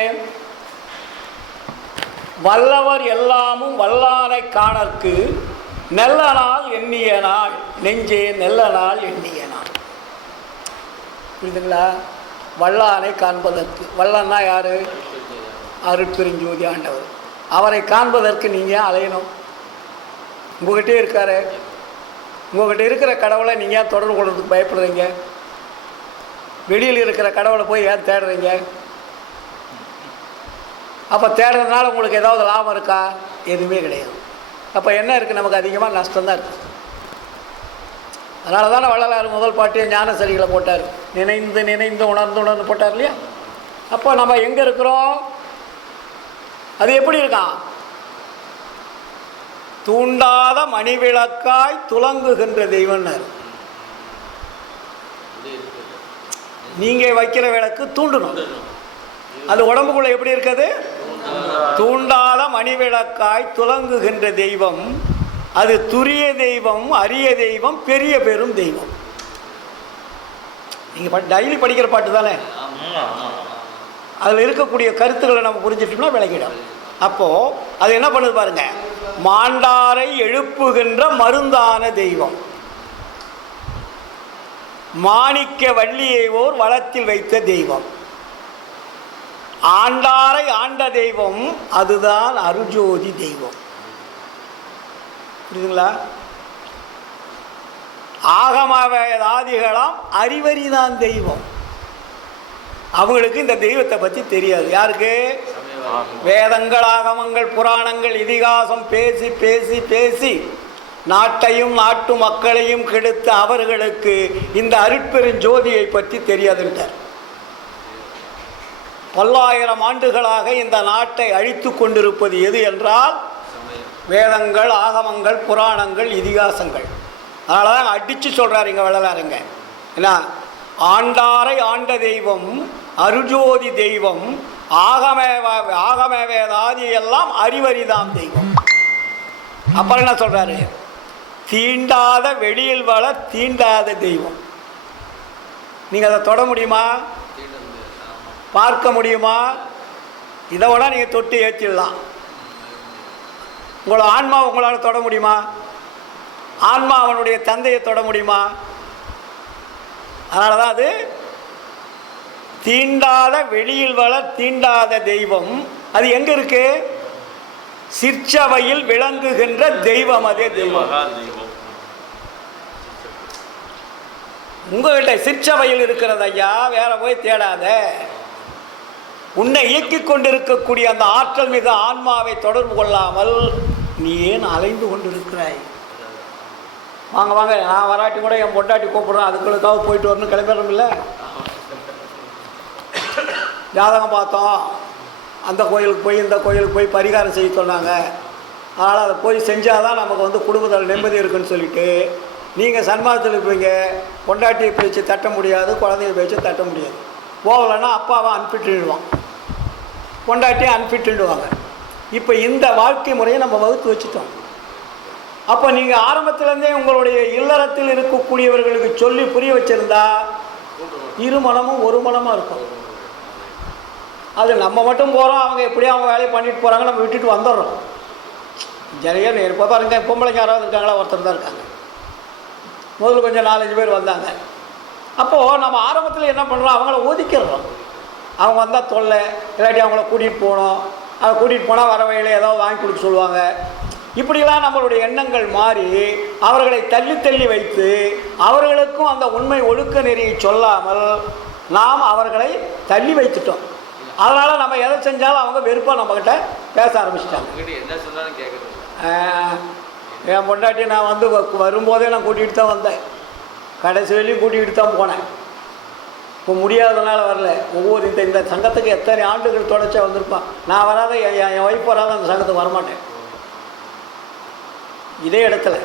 வல்லவர் எல்லாமும் வல்லானை காணற்கு நல்ல நாள் எண்ணிய நாள் நெஞ்சே நல்ல நாள் எண்ணிய நாள். புரியுதுங்களா? வல்லானை காண்பதற்கு, வல்லன்னா யாரு? அருட்பெருஞ்சோதி ஆண்டவர். அவரை காண்பதற்கு நீங்கள் அலையணும். உங்ககிட்டே இருக்காரு. உங்ககிட்ட இருக்கிற கடவுளை நீங்கள் ஏன் தொடர்பு கொள்றதுக்கு பயப்படுறீங்க? வெளியில் இருக்கிற கடவுளை போய் ஏன் தேடுறீங்க? அப்போ தேடுறதுனால உங்களுக்கு ஏதாவது லாபம் இருக்கா? எதுவுமே கிடையாது. அப்போ என்ன இருக்குது? நமக்கு அதிகமாக நஷ்டம்தான் இருக்குது. அதனால தானே வள்ளலார் முதல் பாட்டியை ஞான சரிகளை போட்டார். நினைந்து நினைந்து உணர்ந்து உணர்ந்து போட்டார் இல்லையா? அப்போ நம்ம எங்கே இருக்கிறோம்? அது எப்படி இருக்கான்? தூண்டாத மணிவிளக்காய் துலங்குகின்ற தெய்வம்னார். நீங்கள் வைக்கிற விளக்கு தூண்டணும். அது உடம்புக்குள்ள எப்படி இருக்குது? தூண்டாத மணிவிளக்காய் துலங்குகின்ற தெய்வம். அது துரிய தெய்வம், அரிய தெய்வம், பெரிய பெரும் தெய்வம். நீங்கள் டெய்லி படிக்கிற பாட்டு தானே, அதில் இருக்கக்கூடிய கருத்துக்களை நம்ம புரிஞ்சிட்டோம்னா விளக்கிடும். அப்போது அது என்ன பண்ணுது பாருங்க, மாண்டாரை எழுப்புகின்ற மருந்தான தெய்வம், மாணிக்க வள்ளியை ஓர் வளத்தில் வைத்த தெய்வம், ஆண்டாரை ஆண்ட தெய்வம், அதுதான் அருஜோதி தெய்வம். புரியுதுங்களா? ஆகமவேதாதிகளாம் அறிவறிதான் தெய்வம். அவங்களுக்கு இந்த தெய்வத்தை பற்றி தெரியாது. யாருக்கு? வேதங்கள், ஆகமங்கள், புராணங்கள், இதிகாசம் பேசி பேசி பேசி நாட்டையும் நாட்டு மக்களையும் கெடுத்த அவர்களுக்கு இந்த அருட்பெருஞ்சோதியை பற்றி தெரியாதுன்றார். பல்லாயிரம் ஆண்டுகளாக இந்த நாட்டை அழித்து கொண்டிருப்பது எது என்றால் வேதங்கள், ஆகமங்கள், புராணங்கள், இதிகாசங்கள். அதனால தான் அடித்து சொல்கிறார் இங்கே வள்ளலாருங்க. என்ன? ஆண்டாரை ஆண்ட தெய்வம், அருஜோதி தெய்வம், ஆகமவேதாதி எல்லாம் அறிவறிதாம் தெய்வம். அப்புறம் என்ன சொல்கிறாரு? தீண்டாத வெளியில் வள தீண்டாத தெய்வம். நீங்கள் அதை தொட முடியுமா? பார்க்க முடியுமா? இதை விட நீங்கள் தொட்டு ஏற்றிடலாம். உங்களோட ஆன்மா உங்களால் தொட முடியுமா? ஆன்மா அவனுடைய தந்தையை தொட முடியுமா? அதனால தான் அது தீண்டாத வெளியில் வள தீண்டாத தெய்வம். அது எங்கே இருக்கு? சிற்சபையில் விளங்குகின்ற தெய்வம். அதே தெய்வம் உங்ககிட்ட சிற்சபையில் இருக்கிறது ஐயா, வேற போய் தேடாத. உன்னை இயக்கிக் கொண்டிருக்கக்கூடிய அந்த ஆற்றல் மிக ஆன்மாவை தொடர்பு கொள்ளாமல் நீ ஏன் அலைந்து கொண்டிருக்கிறாய்? வாங்க வாங்க, நான் வராட்டி கூட என் பொண்டாட்டி கூப்பிடுறேன், அதுக்குள்ளுக்காக போயிட்டு வரணும், கிளம்பிடுறோம்ல. ஜாதகம் பார்த்தோம், அந்த கோயிலுக்கு போய் இந்த கோயிலுக்கு போய் பரிகாரம் செய்ய சொன்னாங்க, அதனால் அதை போய் செஞ்சால் தான் நமக்கு வந்து குடும்பத்தில் நிம்மதி இருக்குன்னு சொல்லிட்டு நீங்கள் சன்மாதத்தில் இருப்பீங்க. பொண்டாட்டியை பேச்சு தட்ட முடியாது, குழந்தைய பேச்சு தட்ட முடியாது. போகலைன்னா அப்பாவை அனுப்பிட்டுடுவான். பொண்டாட்டி அன்ஃபிட்டுடுவாங்க. இப்போ இந்த வாழ்க்கை முறையை நம்ம வகுத்து வச்சுட்டோம். அப்போ நீங்கள் ஆரம்பத்திலேருந்தே உங்களுடைய இல்லறத்தில் இருக்கக்கூடியவர்களுக்கு சொல்லி புரிய வச்சுருந்தா இரு மனமும் ஒரு மனமாக இருக்கும். அது நம்ம மட்டும் போகிறோம், அவங்க எப்படியும் அவங்க வேலையை பண்ணிட்டு போகிறாங்க, நம்ம விட்டுட்டு வந்துடுறோம். நிறைய இப்போ பாருங்க, பொம்பளைங்க யாராவது இருக்காங்களா? ஒருத்தர் தான் இருக்காங்க. முதல்ல கொஞ்சம் 4-5 பேர் வந்தாங்க. அப்போது நம்ம ஆரம்பத்தில் என்ன பண்ணுறோம், அவங்கள ஒதுக்கிடுறோம். அவங்க வந்தால் தொல்லை, இல்லாட்டி அவங்கள கூட்டிகிட்டு போகணும், அதை கூட்டிகிட்டு போனால் வர வழியில் ஏதாவது வாங்கி கொடுக்க சொல்லுவாங்க. இப்படிலாம் நம்மளுடைய எண்ணங்கள் மாறி அவர்களை தள்ளி தள்ளி வைத்து அவர்களுக்கும் அந்த உண்மை ஒழுக்க நெறியை சொல்லாமல் நாம் அவர்களை தள்ளி வைத்துட்டோம். அதனால் நம்ம எதை செஞ்சாலும் அவங்க வெறுப்பாக நம்மக்கிட்ட பேச ஆரம்பிச்சிட்டாங்க. என்ன சொன்னாலும் கேட்குறது. என் பொண்டாட்டி நான் வந்து வரும்போதே நான் கூட்டிகிட்டு தான் வந்தேன், கடைசி வரையும் கூட்டிகிட்டு தான் போனேன். இப்போ முடியாததுனால வரல. ஒவ்வொரு இந்த சங்கத்துக்கு எத்தனை ஆண்டுகள் தொடர்ச்சியாக வந்திருப்பான். நான் வராத என் ஒய்ஃப் வராத அந்த சங்கத்துக்கு வரமாட்டேன். இதே இடத்துல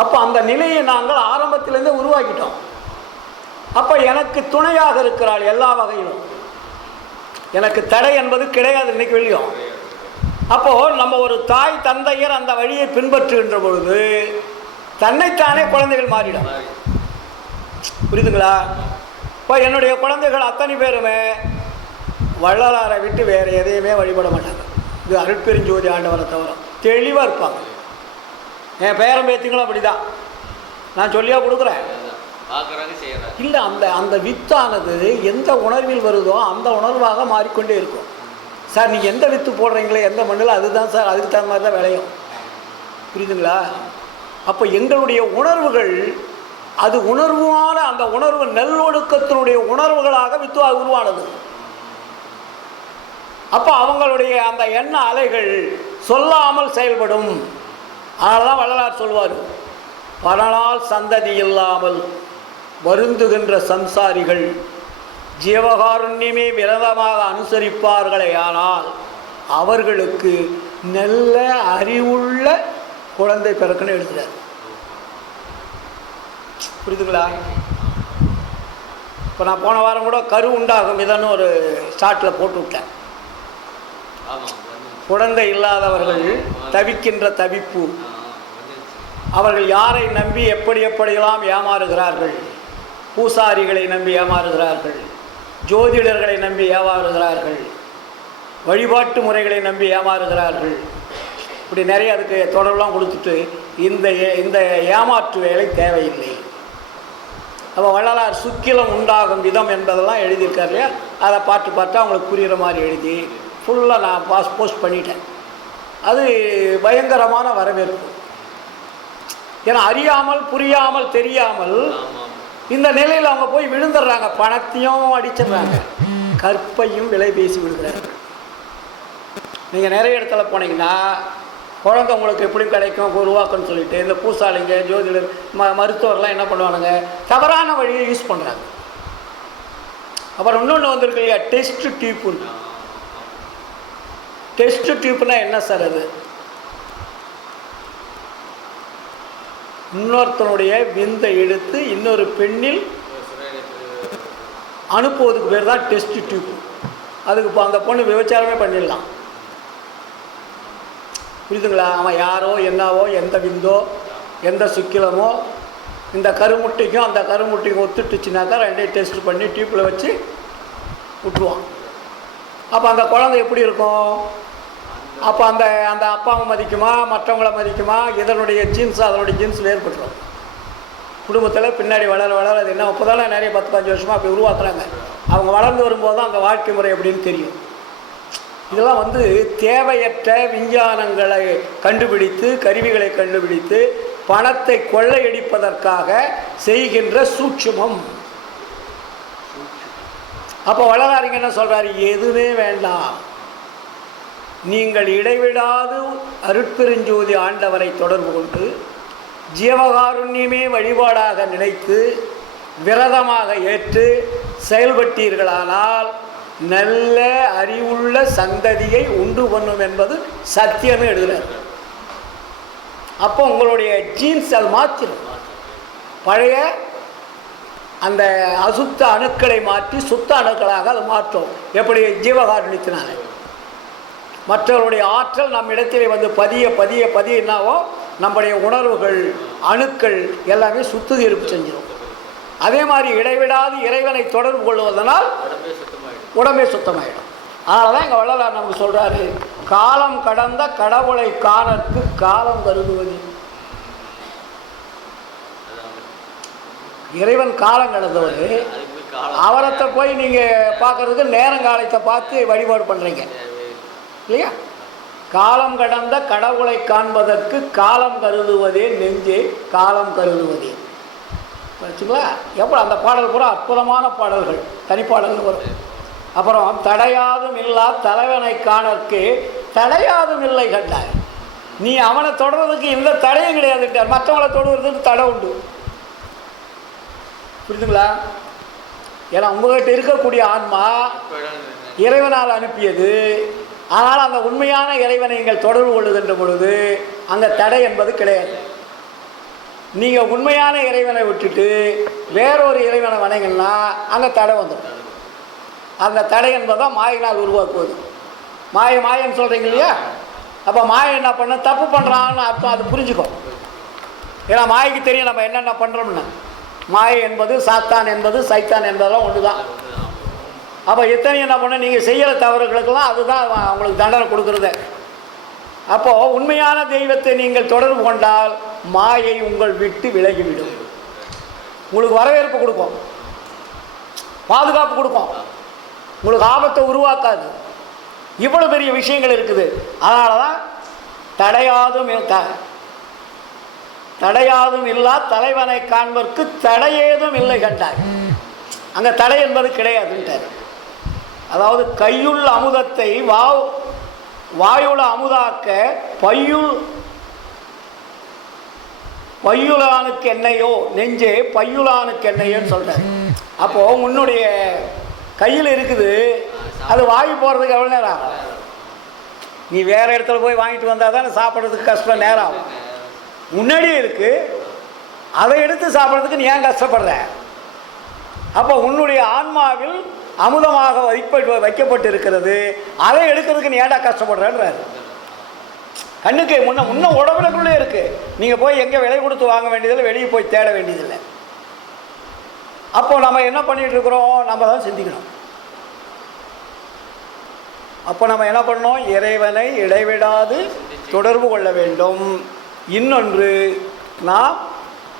அப்போ அந்த நிலையை நாங்கள் ஆரம்பத்திலேருந்தே உருவாக்கிட்டோம். அப்போ எனக்கு துணையாக இருக்கிறாள் எல்லா வகையிலும். எனக்கு தடை என்பது கிடையாது இன்னைக்கு வெளியும். அப்போது நம்ம ஒரு தாய் தந்தையர் அந்த வழியை பின்பற்றுகின்ற பொழுது தன்னைத்தானே குழந்தைகள் மாறிடும். புரியுதுங்களா? இப்போ என்னுடைய குழந்தைகள் அத்தனை பேருமே வள்ளலாரை விட்டு வேறு எதையுமே வழிபட மாட்டாங்க. இது அருட்பெருஞ்சோதி ஆண்டவரை தவிர தெளிவாக இருப்பாங்க. என் பேரன் பேத்திங்களும் அப்படி தான். நான் சொல்லியாக கொடுக்குறேன். இல்லை, அந்த வித்தானது எந்த உணர்வில் வருதோ அந்த உணர்வாக மாறிக்கொண்டே இருக்கும். சார் நீங்கள் எந்த வித்து போடுறீங்களே எந்த மண்ணில் அதுதான் சார், அதுக்கு தகுந்த மாதிரி தான் விளையும். புரியுதுங்களா? அப்போ எங்களுடைய உணர்வுகள் அது உணர்வான அந்த உணர்வு நல்லொழுக்கத்தினுடைய உணர்வுகளாக வித்துவாக உருவானது. அப்போ அவங்களுடைய அந்த எண்ண அலைகள் சொல்லாமல் செயல்படும். அதனால்தான் வள்ளலார் சொல்வார், பலனால் சந்ததி இல்லாமல் வருந்துகின்ற சம்சாரிகள் ஜீவகாருண்யமே விரதமாக அனுசரிப்பார்களே ஆனால் அவர்களுக்கு நல்ல அறிவுள்ள குழந்தை பிறக்குன்னு எழுதுகிறார். புரியுதுங்களா? இப்போ நான் போன வாரம் கூட கரு உண்டாகும் இதன்னு ஒரு ஸ்டார்ட்டில் போட்டு விட்டேன். குழந்தை இல்லாதவர்கள் தவிக்கின்ற தவிப்பு, அவர்கள் யாரை நம்பி எப்படியெல்லாம் ஏமாறுகிறார்கள். பூசாரிகளை நம்பி ஏமாறுகிறார்கள், ஜோதிடர்களை நம்பி ஏமாறுகிறார்கள், வழிபாட்டு முறைகளை நம்பி ஏமாறுகிறார்கள். இப்படி நிறைய அதுக்கு தொடர்பெல்லாம் கொடுத்துட்டு இந்த ஏமாற்று வேலை தேவையில்லை. அப்போ வள்ளலார் சுக்கிலம் உண்டாகும் விதம் என்பதெல்லாம் எழுதியிருக்காரு இல்லையா, அதை பார்த்து அவங்களுக்கு புரிகிற மாதிரி எழுதி ஃபுல்லாக நான் போஸ்ட் பண்ணிட்டேன். அது பயங்கரமான வரவேற்பு. ஏன்னா அறியாமல் புரியாமல் தெரியாமல் இந்த நிலையில் அவங்க போய் விழுந்துடுறாங்க. பணத்தையும் அடிச்சிடுறாங்க, கற்பையும் விலை பேசி விடுகிறார்கள். நீங்கள் நிறைய இடத்துல போனீங்கன்னா குழந்தை உங்களுக்கு எப்படியும் கிடைக்கும் உருவாக்குன்னு சொல்லிட்டு இந்த பூசாலிங்க ஜோதிடர் மருத்துவர்லாம் என்ன பண்ணுவானுங்க, தவறான வழியை யூஸ் பண்ணுறாங்க. அப்புறம் இன்னொன்று வந்திருக்கு இல்லையா, டெஸ்ட் டியூப்பு. டெஸ்ட் டியூப்னா என்ன சார்? அது இன்னொருத்தனுடைய விந்தை எடுத்து இன்னொரு பெண்ணில் அனுப்புவதுக்கு பேர் தான் டெஸ்ட் டியூப். அதுக்கு இப்போ அந்த பொண்ணு விபச்சாரமே பண்ணிடலாம். புரியுதுங்களா? அவன் யாரோ என்னவோ எந்த விந்தோ எந்த சுக்கிலமோ இந்த கருமுட்டைக்கும் அந்த கருமுட்டைக்கும் ஒத்துட்டுச்சுனாக்கா ரெண்டையும் டெஸ்ட் பண்ணி டியூப்பில் வச்சு விட்டுருவான். அப்போ அந்த குழந்தை எப்படி இருக்கும்? அப்போ அந்த அப்பாவை மதிக்குமா, மற்றவங்கள மதிக்குமா? இதனுடைய ஜீன்ஸ் அதனுடைய ஜீன்ஸ் வேறுபட்டுரும். குடும்பத்தில் பின்னாடி வளர அது என்ன இப்போ தானே நிறைய 10-15 வருஷமாக அப்படி உருவாக்குறாங்க. அவங்க வளர்ந்து வரும்போது தான் அந்த வாழ்க்கை முறை எப்படின்னு தெரியும். இதெல்லாம் வந்து தேவையற்ற விஞ்ஞானங்களை கண்டுபிடித்து கருவிகளை கண்டுபிடித்து பணத்தை கொள்ளையடிப்பதற்காக செய்கின்ற சூட்சுமம். அப்போ வள்ளலாரிங்க என்ன சொல்கிறாரு, எதுவுமே வேண்டாம், நீங்கள் இடைவிடாது அருட்பெருஞ்சோதி ஆண்டவரை தொடர்பு கொண்டு ஜீவகாருண்யமே வழிபாடாக நினைத்து விரதமாக ஏற்று செயல்பட்டீர்களானால் நல்ல அறிவுள்ள சந்ததியை உண்டு பண்ணும் என்பது சத்தியம்னு எழுதுகிறார்கள். அப்போ உங்களுடைய ஜீன்ஸ் அது மாற்றிடும். பழைய அந்த அசுத்த அணுக்களை மாற்றி சுத்த அணுக்களாக அது மாற்றும். எப்படி? ஜீவகாருண்யத்தினால. மற்றவருடைய ஆற்றல் நம் இடத்திலே வந்து பதிய பதிய பதிய என்னாவோ நம்முடைய உணர்வுகள் அணுக்கள் எல்லாமே சுத்திகரிப்பு செஞ்சிடும். அதே மாதிரி இடைவிடாது இறைவனை தொடர்பு கொள்வதனால் உடம்பே சுத்தமாயிடும். அதனால தான் இங்கே வள்ளலார் நமக்கு சொல்கிறாரு, காலம் கடந்த கடவுளை காணற்கு காலம் கருதுவது. இறைவன் காலம் கடந்தவர், அவரத்தை போய் நீங்கள் பார்க்கறதுக்கு நேரங்காலத்தை பார்த்து வழிபாடு பண்ணுறீங்க இல்லையா? காலம் கடந்த கடவுளை காண்பதற்கு காலம் கருதுவதே நெஞ்சே காலம் கருதுவதே. வச்சுங்களா? எப்படி அந்த பாடல் பூரா அற்புதமான பாடல்கள், தனிப்பாடல்கள் வரும். அப்புறம் தடையாதும் இல்லா தலைவனை காணற்கு தடையாதும் இல்லை கண்டாய். நீ அவனை தொடர்றதுக்கு எந்த தடையும் கிடையாதுட்டார். மற்றவங்களை தொடுவதற்கு தடை உண்டு. புரியுதுங்களா? ஏன்னா உங்கள்கிட்ட இருக்கக்கூடிய ஆன்மா இறைவனால் அனுப்பியது. ஆனால் அந்த உண்மையான இறைவனை நீங்கள் தொடர்பு கொள்ளுகின்ற பொழுது அங்கே தடை என்பது கிடையாது. நீங்கள் உண்மையான இறைவனை விட்டுட்டு வேறொரு இறைவனை வணங்கினா அங்கே தடை வந்துடும். அந்த தடை என்பதான் மாயினால் உருவாக்குவது. மாயன்னு சொல்கிறீங்க இல்லையா? அப்போ மாயை என்ன பண்ண தப்பு பண்ணுறான்னு அர்த்தம். அது புரிஞ்சுக்கும். ஏன்னா மாய்க்கு தெரியும் நம்ம என்னென்ன பண்ணுறோம்னு. மாயை என்பது சாத்தான் என்பது சைத்தான் என்பதெல்லாம் ஒன்று தான். அப்போ எத்தனை என்ன பண்ண நீங்கள் செய்கிற தவறுகளுக்கெல்லாம் அதுதான் உங்களுக்கு தண்டனை கொடுக்குறது. அப்போது உண்மையான தெய்வத்தை நீங்கள் தொடர்பு கொண்டால் மாயை உங்கள் விட்டு விலகிவிடும். உங்களுக்கு வரவேற்பு கொடுக்கும், பாதுகாப்பு கொடுக்கும், உங்களுக்கு ஆபத்தை உருவாக்காது. இவ்வளோ பெரிய விஷயங்கள் இருக்குது. அதனால தான் தடையாதும் இல்லா தலைவனை காண்பதற்கு தடையேதும் இல்லை கண்டாய். அங்கே தடை என்பது கிடையாதுன்ட்டார். அதாவது கையுள்ள அமுதத்தை வாயுல அமுதாக்க பையுளானுக்கு என்னையோ நெஞ்சே பையுளானுக்கு என்னையோன்னு சொல்கிறார். அப்போது உன்னுடைய கையில் இருக்குது, அது வாங்கி போகிறதுக்கு எவ்வளோ நேரம் ஆகும்? நீ வேறு இடத்துல போய் வாங்கிட்டு வந்தால் தானே சாப்பிட்றதுக்கு கஷ்டம், நேரம் ஆகும். முன்னாடியே இருக்குது, அதை எடுத்து சாப்பிட்றதுக்கு நீ ஏன் கஷ்டப்படுற? அப்போ உன்னுடைய ஆன்மாவில் அமுதமாக வைக்கப்பட்டு இருக்கிறது, அதை எடுக்கிறதுக்கு நீ ஏன்டா கஷ்டப்படுறன்றாரு. கண்ணுக்கு முன்ன உடம்புக்குள்ளே இருக்குது. நீங்கள் போய் எங்கே விலை கொடுத்து வாங்க வேண்டியதில்லை, வெளியே போய் தேட வேண்டியதில்லை. அப்போ நம்ம என்ன பண்ணிட்டு இருக்கிறோம்? நம்ம தான் சிந்திக்கணும். அப்போ நம்ம என்ன பண்ணோம்? இறைவனை இடைவிடாது தொடர்பு கொள்ள வேண்டும். இன்னொன்று, நாம்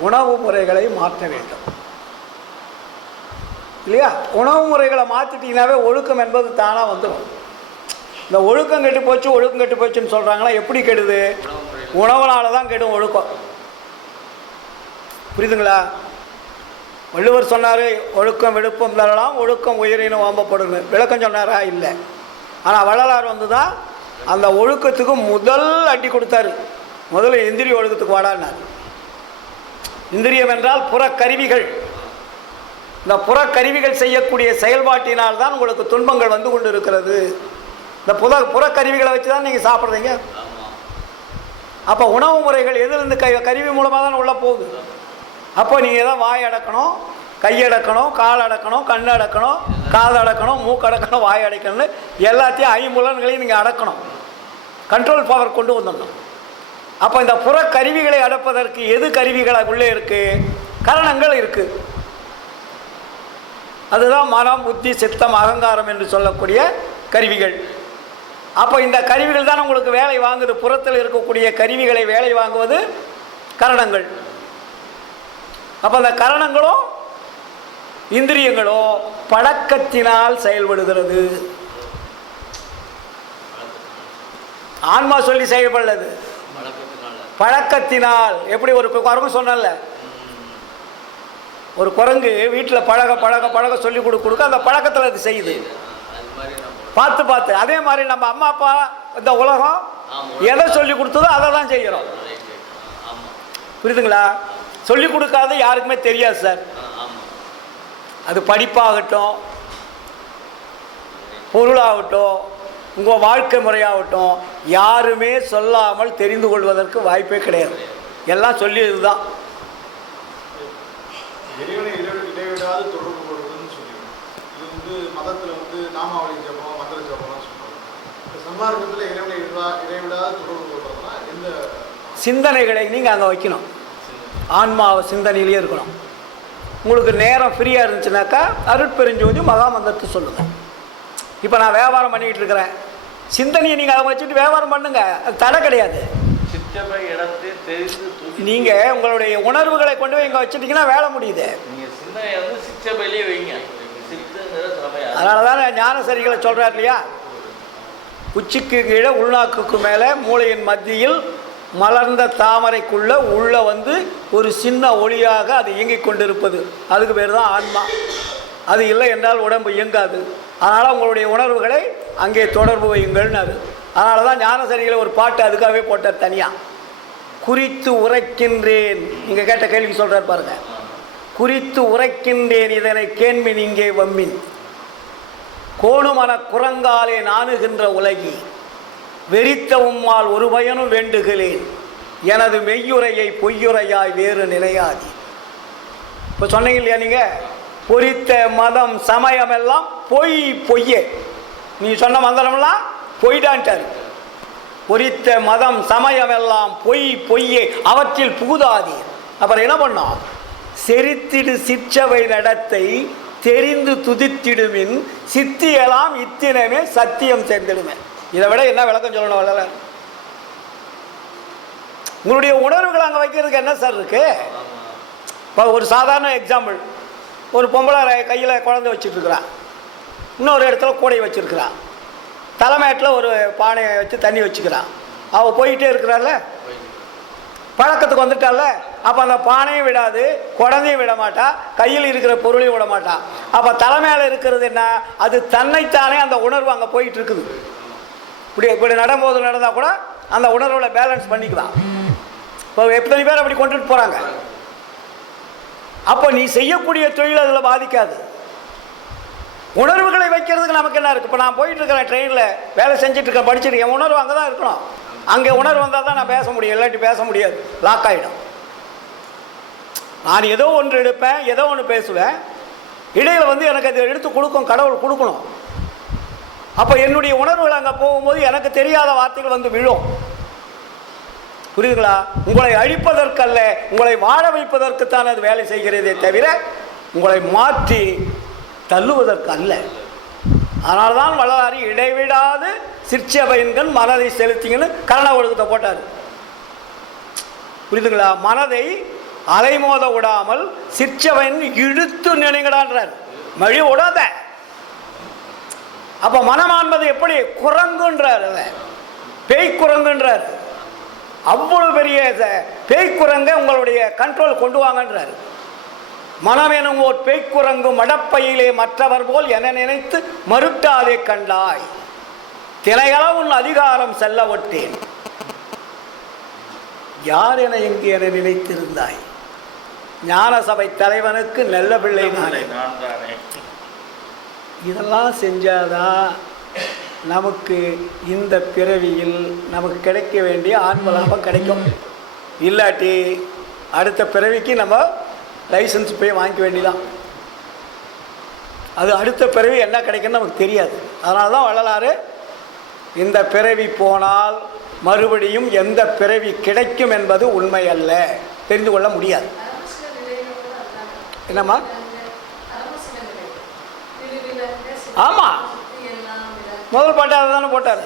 உணவு முறைகளை மாற்ற வேண்டும் இல்லையா? உணவு முறைகளை மாற்றிட்டீங்கன்னாவே ஒழுக்கம் என்பது தானாக வந்துடும். இந்த ஒழுக்கம் கெட்டு போச்சுன்னு சொல்கிறாங்களா? எப்படி கெடுது? உணவுனால தான் கெடும் ஒழுக்கம். புரியுதுங்களா? வள்ளுவர் சொன்னார், ஒழுக்கம் விழுப்பம் தரலாம், ஒழுக்கம் உயிரினும் ஓம்பப்படுங்க. விளக்கம் சொன்னாரா? இல்லை. ஆனால் வள்ளலார் வந்து தான் அந்த ஒழுக்கத்துக்கு முதல் அடி கொடுத்தாரு. முதல்ல இந்திரிய ஒழுக்கத்துக்கு வாடான்னார். இந்திரியம் என்றால் புறக்கருவிகள். இந்த புறக்கருவிகள் செய்யக்கூடிய செயல்பாட்டினால் தான் உங்களுக்கு துன்பங்கள் வந்து கொண்டு இருக்கிறது. இந்த புறக்கருவிகளை வச்சு தான் நீங்கள் சாப்பிட்றீங்க. அப்போ உணவு முறைகள் எதுலேருந்து கருவி மூலமாக தான் உள்ளே போகுது. அப்போ நீங்கள் தான் வாய் அடக்கணும், கையடக்கணும், கால் அடக்கணும், கண் அடக்கணும், காது அடக்கணும், மூக்கு அடக்கணும், வாய் அடக்கணும்னு எல்லாத்தையும் ஐம்புலன்களையும் நீங்கள் அடக்கணும். கண்ட்ரோல் பவர் கொண்டு வந்துடணும். அப்போ இந்த புறக்கருவிகளை அடப்பதற்கு எது கருவிகளாக உள்ளே இருக்குது? கரணங்கள் இருக்குது. அதுதான் மனம், புத்தி, சித்தம், அகங்காரம் என்று சொல்லக்கூடிய கருவிகள். அப்போ இந்த கருவிகள் தான் உங்களுக்கு வேலை வாங்குது. புறத்தில் இருக்கக்கூடிய கருவிகளை வேலை வாங்குவது கரணங்கள். அப்போ அந்த கரணங்களும் இந்திரியங்களும் பழக்கத்தினால் செயல்படுகிறது. ஆன்மா சொல்லி செயல்படுறது பழக்கத்தினால். எப்படி? ஒரு குரங்கு சொன்னல, ஒரு குரங்கு வீட்டில் பழக பழக பழக சொல்லி கொடுக்க அந்த பழக்கத்தில் அது செய்யுது, பார்த்து. அதே மாதிரி நம்ம அம்மா அப்பா இந்த உலகம் எதை சொல்லி கொடுத்ததோ அதை தான் செய்கிறோம். புரியுதுங்களா? சொல்லி கொடுக்காத யாருக்குமே தெரியாது சார். அது படிப்பாகட்டும், பொருளாகட்டும், உங்கள் வாழ்க்கை முறையாகட்டும், யாருமே சொல்லாமல் தெரிந்து கொள்வதற்கு வாய்ப்பே கிடையாது. எல்லாம் சொல்லியது தான். இறைவனை இடைவிடாது இடைவிடாது தொடர்பு கொள்வதுன்னு சொல்லிடுவோம். இது வந்து மதத்தில் வந்து நாமாவளி ஜபம் மந்திர ஜபம்லாம் சொல்லுவாங்க. இப்போ சன்மார்க்கத்தில் இடைவிடாது தொடர்பு கொள்றதுனா எந்த சிந்தனைகளை நீங்கள் அங்கே வைக்கணும். ஆன்மாவை சிந்தனையிலேயே இருக்கணும். உங்களுக்கு நேரம் ஃப்ரீயாக இருந்துச்சுனாக்கா அருட்பெருஞ்சோதி மகாமந்திரத்தை சொல்லுங்கள். இப்போ நான் வியாபாரம் பண்ணிக்கிட்டு இருக்கிறேன், சிந்தனையை நீங்கள் அதை வச்சுட்டு வியாபாரம் பண்ணுங்க, அது தடை கிடையாது. நீங்கள் உங்களுடைய உணர்வுகளை கொண்டு போய் இங்கே வச்சுட்டிங்கன்னா வேலை முடியுது. அதனால தான் ஞானசரிகளை சொல்கிறார் இல்லையா, உச்சிக்கு கீழே உள்நாக்குக்கு மேலே மூளையின் மத்தியில் மலர்ந்த தாமரைக்குள்ளே உள்ளே வந்து ஒரு சின்ன ஒளியாக அது இயங்கிக் கொண்டிருப்பது, அதுக்கு பேர் தான் ஆன்மா. அது இல்லை என்றால் உடம்பு இயங்காது. அதனால் உங்களுடைய உணர்வுகளை அங்கே தொடர்பு வையுங்கள்னு. அதனால தான் ஞானசரிகளை ஒரு பாட்டு அதுக்காகவே போட்டார் தனியாக. குறித்து உரைக்கின்றேன், நீங்கள் கேட்ட கேள்வி சொல்கிறார் பாருங்க. குறித்து உரைக்கின்றேன் இதனை கேண்மின் இங்கே வம்மின், கோணுமன குரங்காலே நாணுகின்ற உலகி, வெறித்த உம்மால் ஒரு பயனும் வேண்டுகிறேன், எனது மெய்யுரையை பொய்யுரையாய் வேறு நிலையாதி. இப்போ சொன்னீங்க இல்லையா, நீங்கள் பொறித்த மதம் சமயம் எல்லாம் பொய் பொய்யே, நீ சொன்ன மந்திரம்லாம் பொய்டான்ட்டார். பொறித்த மதம் சமயம் எல்லாம் பொய் பொய்யே அவற்றில் புகுதாதி. அப்புறம் என்ன பண்ணோம், செரித்திடு சிற்றவை நடத்தை தெரிந்து துதித்திடுமின் சித்தியெல்லாம் இத்தினமே சத்தியம் சேர்ந்திடுமே. இதை விட என்ன விளக்கம் சொல்லணும்? வரல, உங்களுடைய உணர்வுகள் அங்கே வைக்கிறதுக்கு என்ன சார் இருக்கு? இப்போ ஒரு சாதாரண எக்ஸாம்பிள், ஒரு பொம்பளை கையில் குழந்தை வச்சுட்ருக்குறான், இன்னொரு இடத்துல கூடை வச்சுருக்கிறான், தலைமையட்டில் ஒரு பானையை வச்சு தண்ணி வச்சுக்கிறான். அவள் போயிட்டே இருக்கிறாள்ல, பழக்கத்துக்கு வந்துட்டால, அப்போ அந்த பானையும் விடாது, குழந்தையும் விட மாட்டா, கையில் இருக்கிற பொருளையும் விட மாட்டா. அப்போ தலைமையில் இருக்கிறது என்ன, அது தன்னைத்தானே அந்த உணர்வு அங்கே போயிட்டு இருக்குது. இப்படி நடக்கும்போது நடந்தால் கூட அந்த உணர்வுகளை பேலன்ஸ் பண்ணிக்கலாம். இப்போ எத்தனை பேர் அப்படி கொண்டுட்டு போகிறாங்க. அப்போ நீ செய்யக்கூடிய தொழில் அதில் பாதிக்காது. உணர்வுகளை வைக்கிறதுக்கு நமக்கு என்ன இருக்குது? இப்போ நான் போயிட்டு இருக்கிறேன், ட்ரெயினில் வேலை செஞ்சுட்டு இருக்கேன், படிச்சுட்டு, என் உணர்வு அங்கே தான் இருக்கணும். அங்கே உணர்வு வந்தால் தான் நான் பேச முடியும், இல்லாட்டி பேச முடியாது, லாக் ஆகிடும். நான் ஏதோ ஒன்று எடுப்பேன், ஏதோ ஒன்று பேசுவேன், இடையில் வந்து எனக்கு அதை எடுத்து கொடுக்கும், கடவுள் கொடுக்கணும். அப்போ என்னுடைய உணர்வுகள் அங்கே போகும்போது எனக்கு தெரியாத வார்த்தைகள் வந்து விழும். புரியுதுங்களா? உங்களை அழிப்பதற்கல்ல, உங்களை வாழ வைப்பதற்குத்தான் அது வேலை செய்கிறதே தவிர உங்களை மாற்றி தள்ளுவதற்கு அல்ல. அதனால தான் வள்ளலார் இடைவிடாது சிற்சபையின்கள் மனதை செலுத்திங்கன்னு கரண ஒழுக்கத்தை போட்டார். புரியுதுங்களா? மனதை அலைமோத விடாமல் சிற்சபையின் இழுத்து நினைங்கடான்றார், மழி விடாத. அப்போ மனமான்பது எப்படி குரங்குன்றார், அதை பேய் குரங்குன்றார். அவ்வளவு பெரிய பேய் குரங்கை உங்களுடைய கண்ட்ரோல் கொண்டு வாங்கன்றார். மனம் எனும் ஓர் பேய்க்குரங்கு மடப்பையிலே மற்றவர் போல் என நினைத்து மறுட்டாதே கண்டாய், தினையளவு உன் அதிகாரம் செல்ல ஒட்டேன், யார் என எங்கு என நினைத்திருந்தாய், ஞான சபை தலைவனுக்கு நல்ல பிள்ளை நானே. இதெல்லாம் செஞ்சாதான் நமக்கு இந்த பிறவியில் நமக்கு கிடைக்க வேண்டிய ஆன்ம லாபம் கிடைக்கும். இல்லாட்டி அடுத்த பிறவிக்கு நம்ம லைசன்ஸ் போய் வாங்கிக்க வேண்டியதான். அது அடுத்த பிறவி என்ன கிடைக்குன்னு நமக்கு தெரியாது. அதனால தான் வள்ளலார் இந்த பிறவி போனால் மறுபடியும் எந்த பிறவி கிடைக்கும் என்பது உண்மை அல்ல, தெரிந்து கொள்ள முடியாது. என்னம்மா? ஆமாம், முதல் பாட்டு அதை தானே போட்டார்.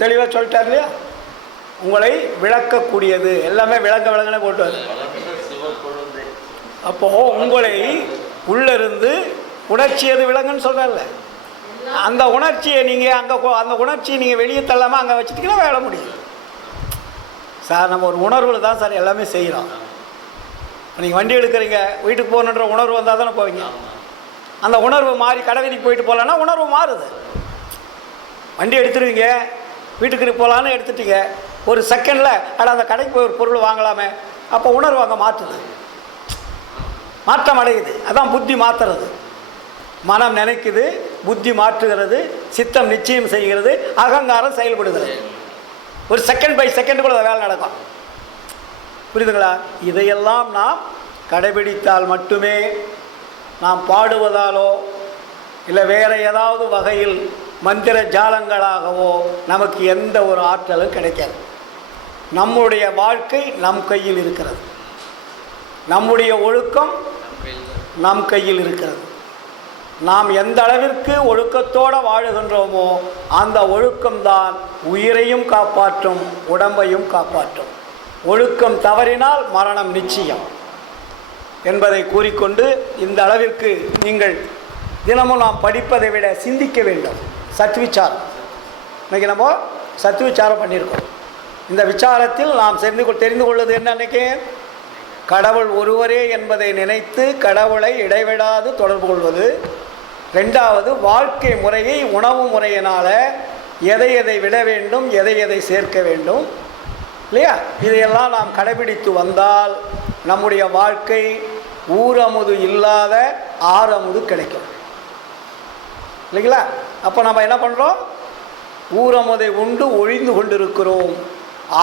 தெளிவாக சொல்லிட்டார் இல்லையா? உங்களை விளக்கக்கூடியது எல்லாமே விளங்கனே போட்டுவார். அப்போது உங்களை உள்ளிருந்து உணர்ச்சியது விளங்குன்னு சொல்கிறார்ல, அந்த உணர்ச்சியை நீங்கள் அங்கே அந்த உணர்ச்சியை நீங்கள் வெளியே தள்ளாமல் அங்கே வச்சுட்டிங்கன்னா வேலை முடியும். சார் நம்ம ஒரு உணர்வில் தான் சார் எல்லாமே செய்கிறோம். நீங்கள் வண்டி எடுக்கிறீங்க, வீட்டுக்கு போகணுன்ற உணர்வு வந்தால் தானே போவீங்க. அந்த உணர்வு மாறி கடை வீதிக்கு போயிட்டு போகலன்னா உணர்வு மாறுது. வண்டி எடுத்துருவீங்க, வீட்டுக்கு போகலான்னு எடுத்துட்டீங்க, ஒரு செகண்டில் அந்த கடைக்கு போய் ஒரு பொருள் வாங்கலாமே, அப்போ உணர்வு அங்கே மாற்றுது, மாற்றம் அடையுது. அதான் புத்தி மாற்றுறது. மனம் நினைக்குது, புத்தி மாற்றுகிறது, சித்தம் நிச்சயம் செய்கிறது, அகங்காரம் செயல்படுகிறது. ஒரு செகண்ட் பை செகண்டுக்குள்ள வேலை நடக்கும். புரியுதுங்களா? இதையெல்லாம் நாம் கடைபிடித்தால் மட்டுமே, நாம் பாடுவதாலோ இல்லை வேறு ஏதாவது வகையில் மந்திர ஜாலங்களாகவோ நமக்கு எந்த ஒரு ஆற்றலும் கிடைக்காது. நம்முடைய வாழ்க்கை நம் கையில் இருக்கிறது, நம்முடைய ஒழுக்கம் நம் கையில் இருக்கிறது. நாம் எந்த அளவிற்கு ஒழுக்கத்தோடு வாழுகின்றோமோ அந்த ஒழுக்கம்தான் உயிரையும் காப்பாற்றும், உடம்பையும் காப்பாற்றும். ஒழுக்கம் தவறினால் மரணம் நிச்சயம் என்பதை கூறிக்கொண்டு, இந்த அளவிற்கு நீங்கள் தினமும் நாம் படிப்பதை விட சிந்திக்க வேண்டும். சத்விச்சாரம் இன்றைக்கி நம்ம சத்விச்சாரம் பண்ணியிருக்கோம். இந்த விசாரத்தில் நாம் தெரிந்து கொள்வது என்ன? அன்றைக்கி கடவுள் ஒருவரே என்பதை நினைத்து கடவுளை இடைவிடாது தொடர்பு கொள்வது. ரெண்டாவது, வாழ்க்கை முறையை உணவு முறையினால் எதை எதை விட வேண்டும், எதை எதை சேர்க்க வேண்டும், இல்லையா? இதையெல்லாம் நாம் கடைபிடித்து வந்தால் நம்முடைய வாழ்க்கை ஊரமுது இல்லாத ஆரமுது கிடைக்கும், இல்லைங்களா? அப்போ நம்ம என்ன பண்ணுறோம்? ஊரமுதை உண்டு ஒழிந்து கொண்டிருக்கிறோம்.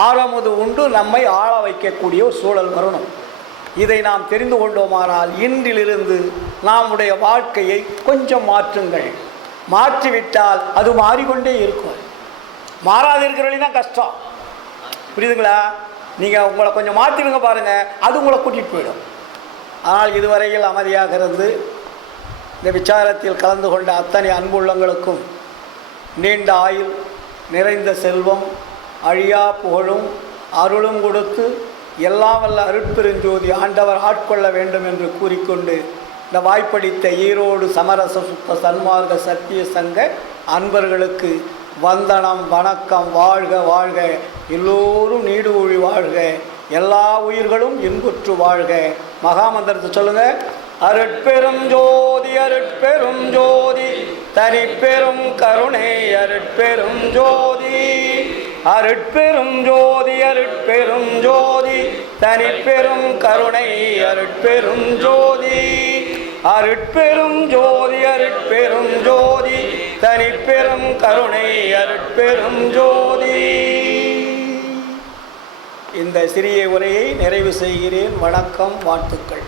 ஆரமுது உண்டு நம்மை ஆள வைக்கக்கூடிய ஒரு சூழல் வரணும். இதை நாம் தெரிந்து கொண்டோமானால் இன்றிலிருந்து நம்முடைய வாழ்க்கையை கொஞ்சம் மாற்றுங்கள். மாற்றிவிட்டால் அது மாறிக்கொண்டே இருக்கும். மாறாது இருக்கிற வழி தான் கஷ்டம். புரியுதுங்களா? நீங்கள் உங்களை கொஞ்சம் மாற்றிடுங்க பாருங்கள், அது உங்களை கூட்டிகிட்டு போயிடும். ஆனால் இதுவரையில் அமைதியாக இருந்து இந்த விசாரத்தில் கலந்து கொண்ட அத்தனை அன்புள்ளங்களுக்கும் நீண்ட ஆயுள், நிறைந்த செல்வம், அழியா புகழும் அருளும் கொடுத்து எல்லாம் வல்ல அருட்பெருஞ்சோதி ஆண்டவர் ஆட்கொள்ள வேண்டும் என்று கூறிக்கொண்டு, இந்த வாய்ப்பளித்த ஈரோடு சமரச சுத்த சன்மார்க்க சத்திய சங்க அன்பர்களுக்கு வந்தனம், வணக்கம். வாழ்க வாழ்க, எல்லோரும் நீடு ஒழி வாழ்க, எல்லா உயிர்களும் இன்புற்று வாழ்க. மகாமந்திரத்தை சொல்லுங்கள். அருட்பெரும் ஜோதி அருட்பெரும் ஜோதி தனிப்பெரும் கருணை அருட்பெரும் ஜோதி. அருட்பெரும் ஜோதி அருட்பெரும் ஜோதி தனிப்பெரும் கருணை அருட்பெரும் ஜோதி. அருட்பெரும் ஜோதி அருட்பெரும் ஜோதி தனிப்பெரும் கருணை அருட்பெரும் ஜோதி. இந்த சிறிய உரையை நிறைவு செய்கிறேன். வணக்கம், வாழ்த்துக்கள்.